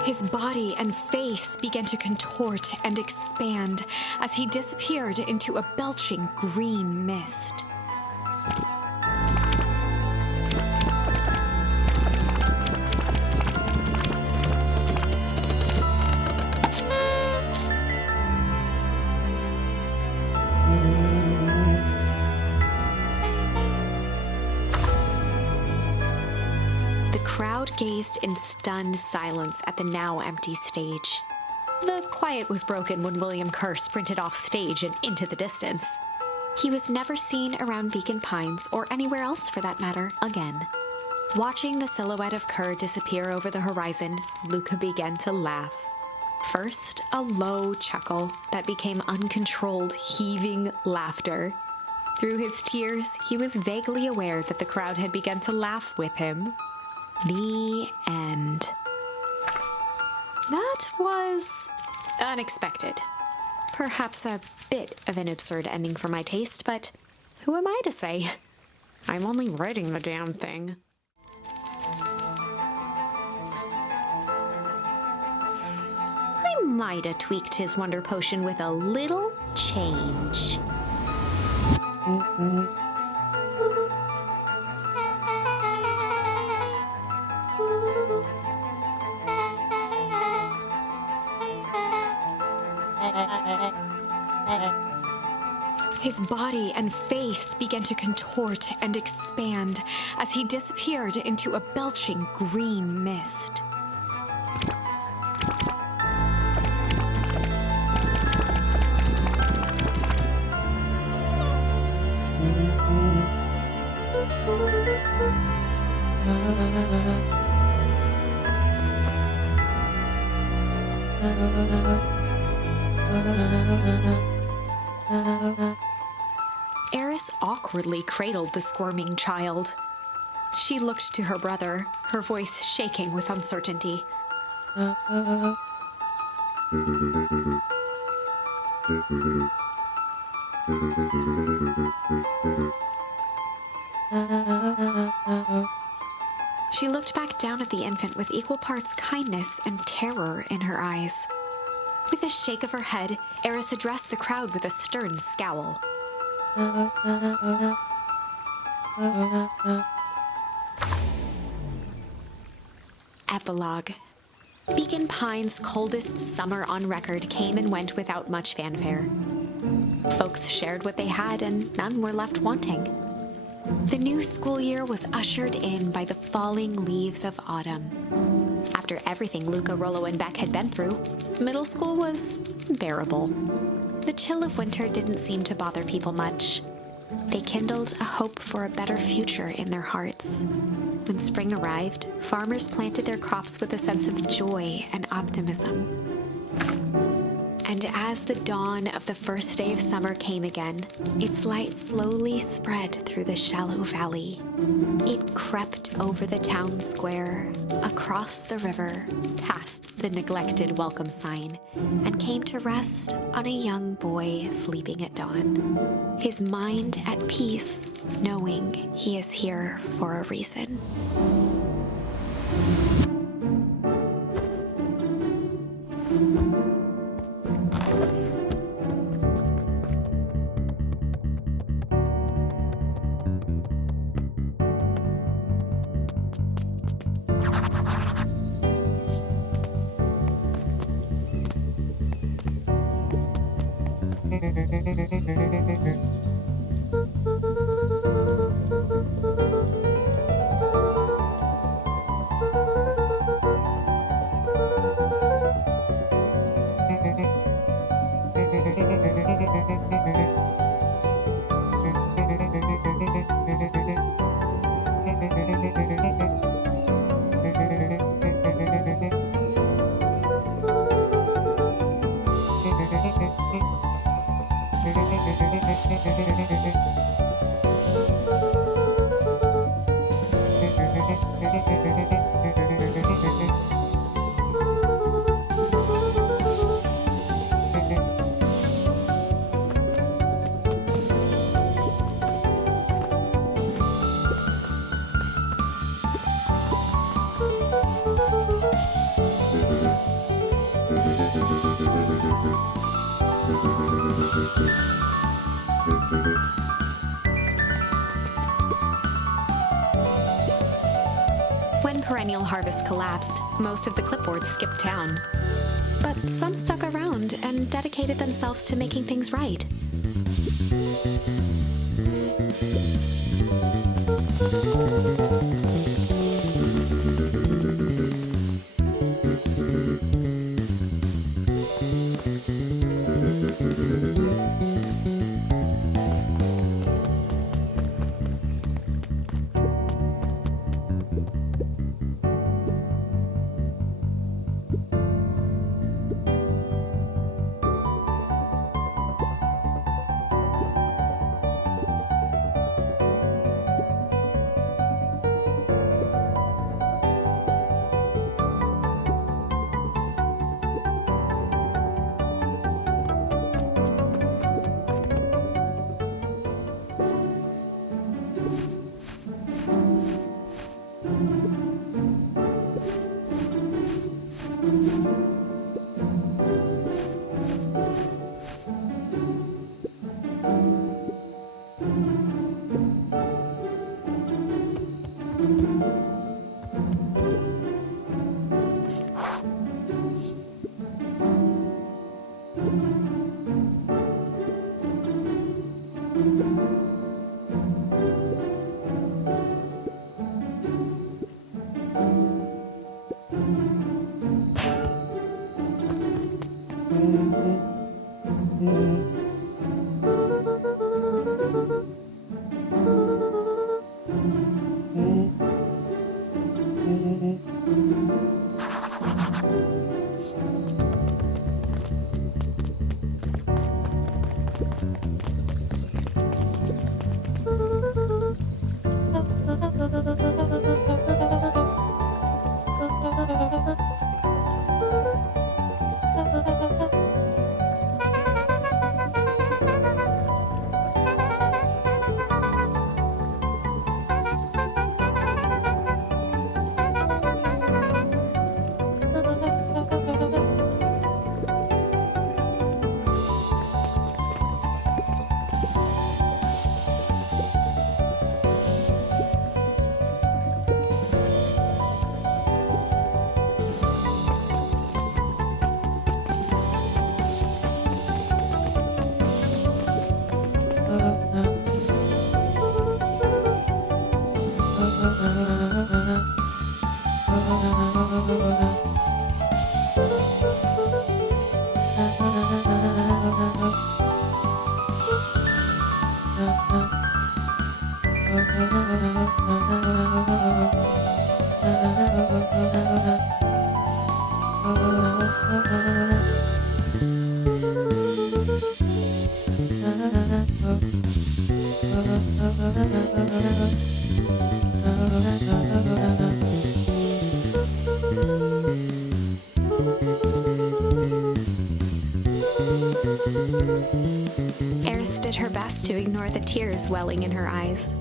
His body and face began to contort and expand as he disappeared into a belching green mist. The crowd gazed in stunned silence at the now empty stage. The quiet was broken when William Kerr sprinted off stage and into the distance. He was never seen around Beacon Pines, or anywhere else for that matter, again. Watching the silhouette of Kerr disappear over the horizon, Luca began to laugh. First, a low chuckle that became uncontrolled, heaving laughter. Through his tears, he was vaguely aware that the crowd had begun to laugh with him. The end. That was unexpected. Perhaps a bit of an absurd ending for my taste, but who am I to say? I'm only writing the damn thing. I might have tweaked his wonder potion with a little change. His body and face began to contort and expand as he disappeared into a belching green mist. Eris awkwardly cradled the squirming child. She looked to her brother, her voice shaking with uncertainty. She looked back down at the infant with equal parts kindness and terror in her eyes. With a shake of her head, Eris addressed the crowd with a stern scowl. Epilogue. Beacon Pines' coldest summer on record came and went without much fanfare. Folks shared what they had, and none were left wanting. The new school year was ushered in by the falling leaves of autumn. After everything Luca, Rollo, and Beck had been through, middle school was bearable. The chill of winter didn't seem to bother people much. They kindled a hope for a better future in their hearts. When spring arrived, farmers planted their crops with a sense of joy and optimism. And as the dawn of the first day of summer came again, its light slowly spread through the shallow valley. It crept over the town square, across the river, past the neglected welcome sign, and came to rest on a young boy sleeping at dawn, his mind at peace, knowing he is here for a reason. When perennial harvest collapsed, most of the clipboards skipped town. But some stuck around and dedicated themselves to making things right. Eris did her best to ignore the tears welling in her eyes.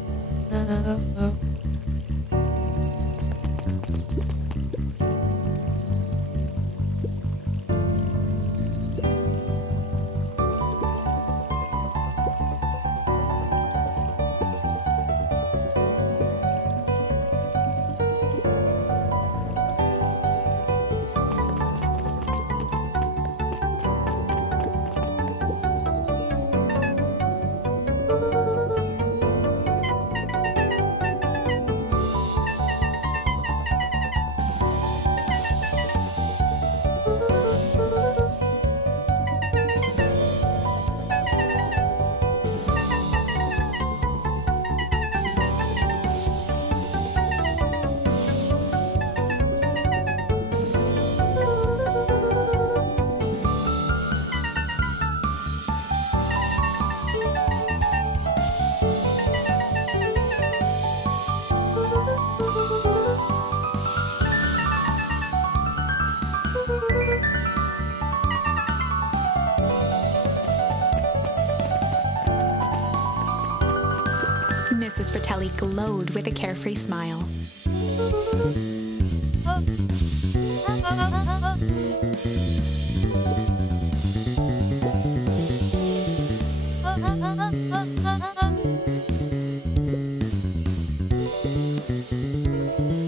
Mrs. Fratelli glowed with a carefree smile.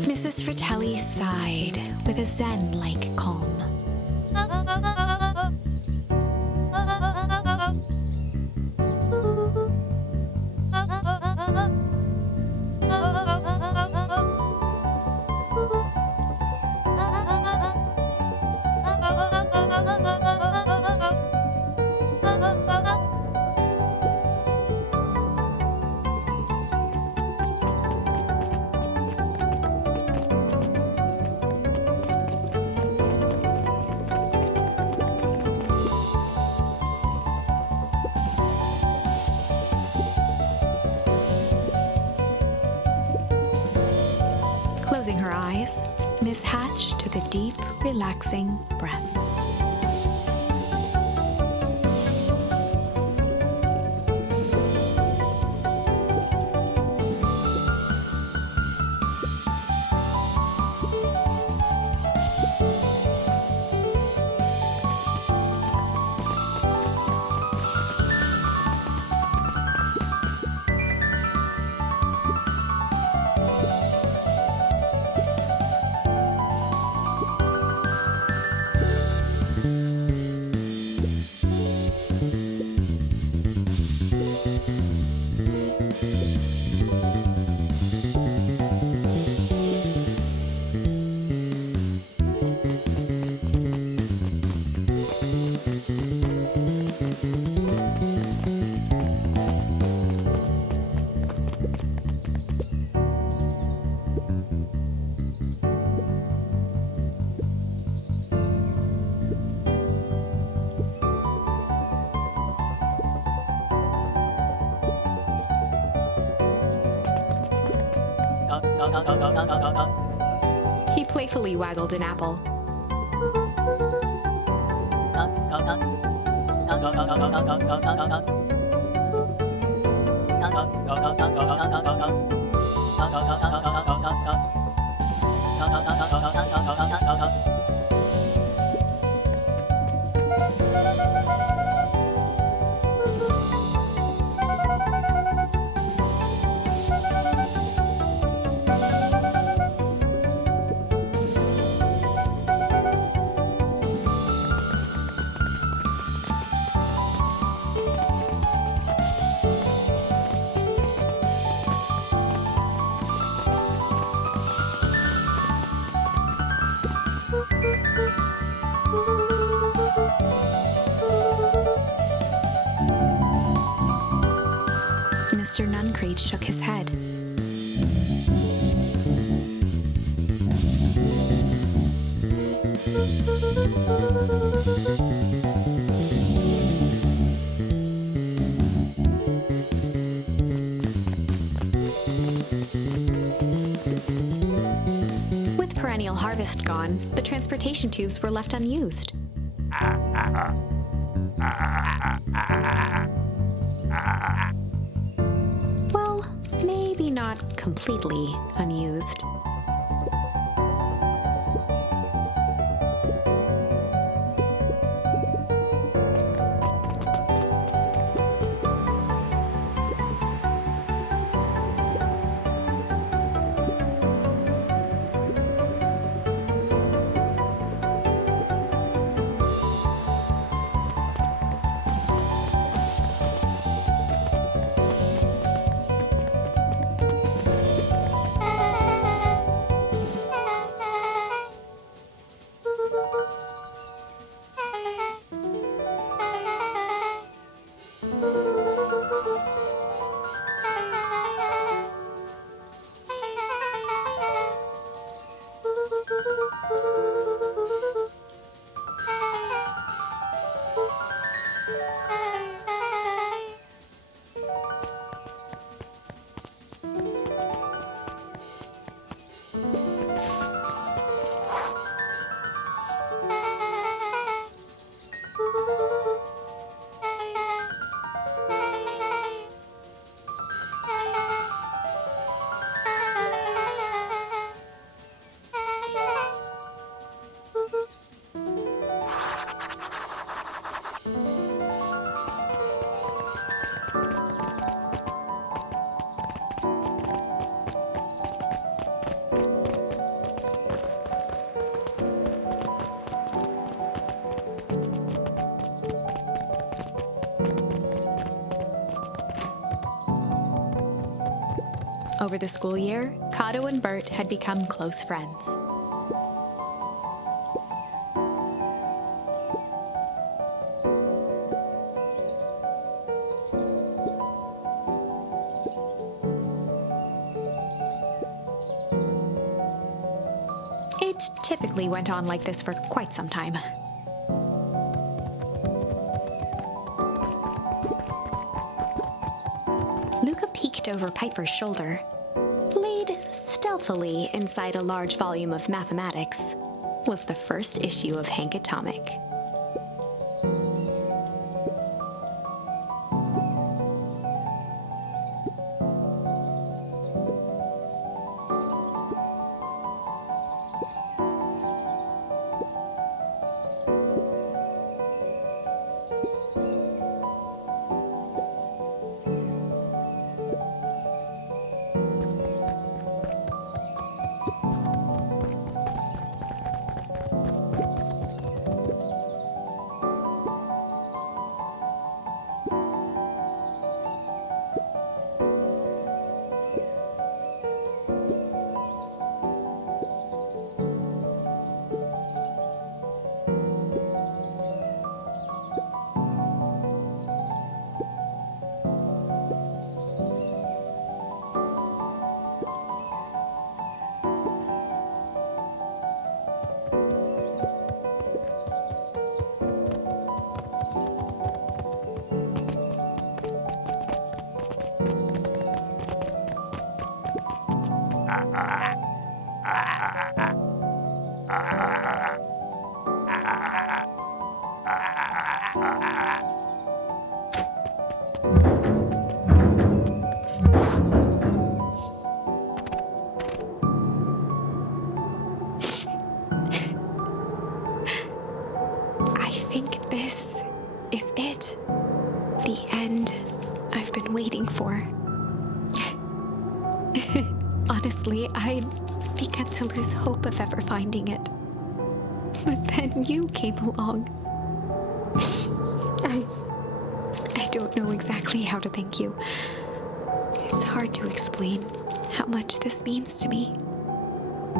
Mrs. Fratelli sighed with a zen-like calm. Closing her eyes, Miss Hatch took a deep, relaxing breath. He playfully waggled an apple. Mr. Nuncreed shook his head. With perennial harvest gone, the transportation tubes were left unused. not completely unused. Over the school year, Kato and Bert had become close friends. It typically went on like this for quite some time. Luca peeked over Piper's shoulder, laid stealthily inside a large volume of mathematics, was the first issue of Hank Atomic. Waiting for. Honestly, I'd begun to lose hope of ever finding it. But then you came along. I don't know exactly how to thank you. It's hard to explain how much this means to me.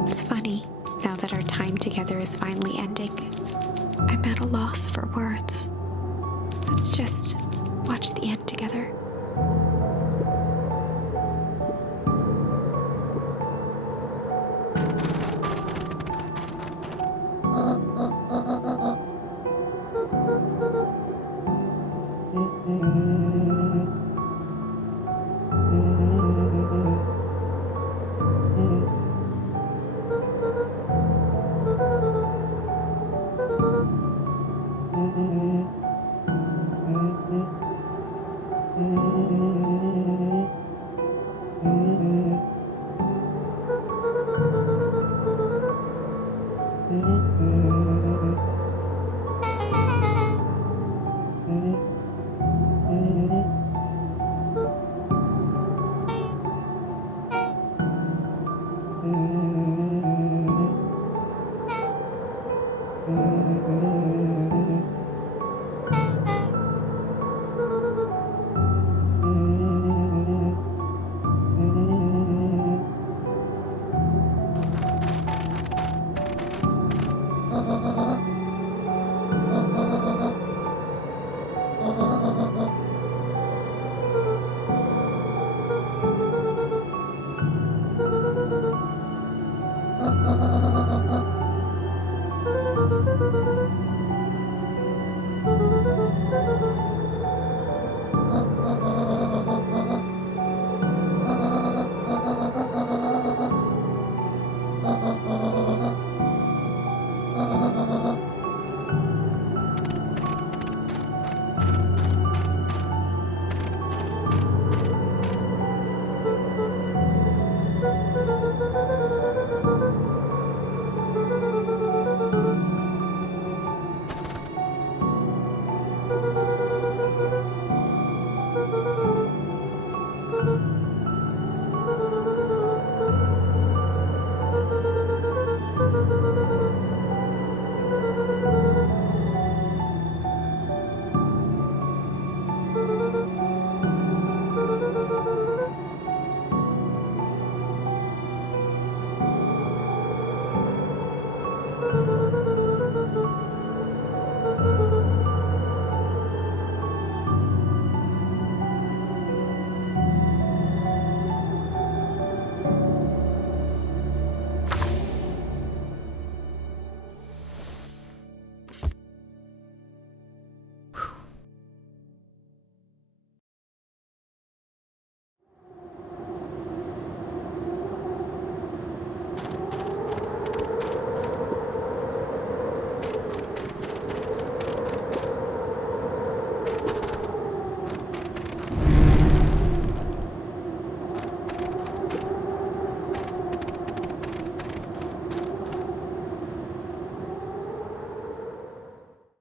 It's funny, now that our time together is finally ending, I'm at a loss for words. Let's just watch the end together.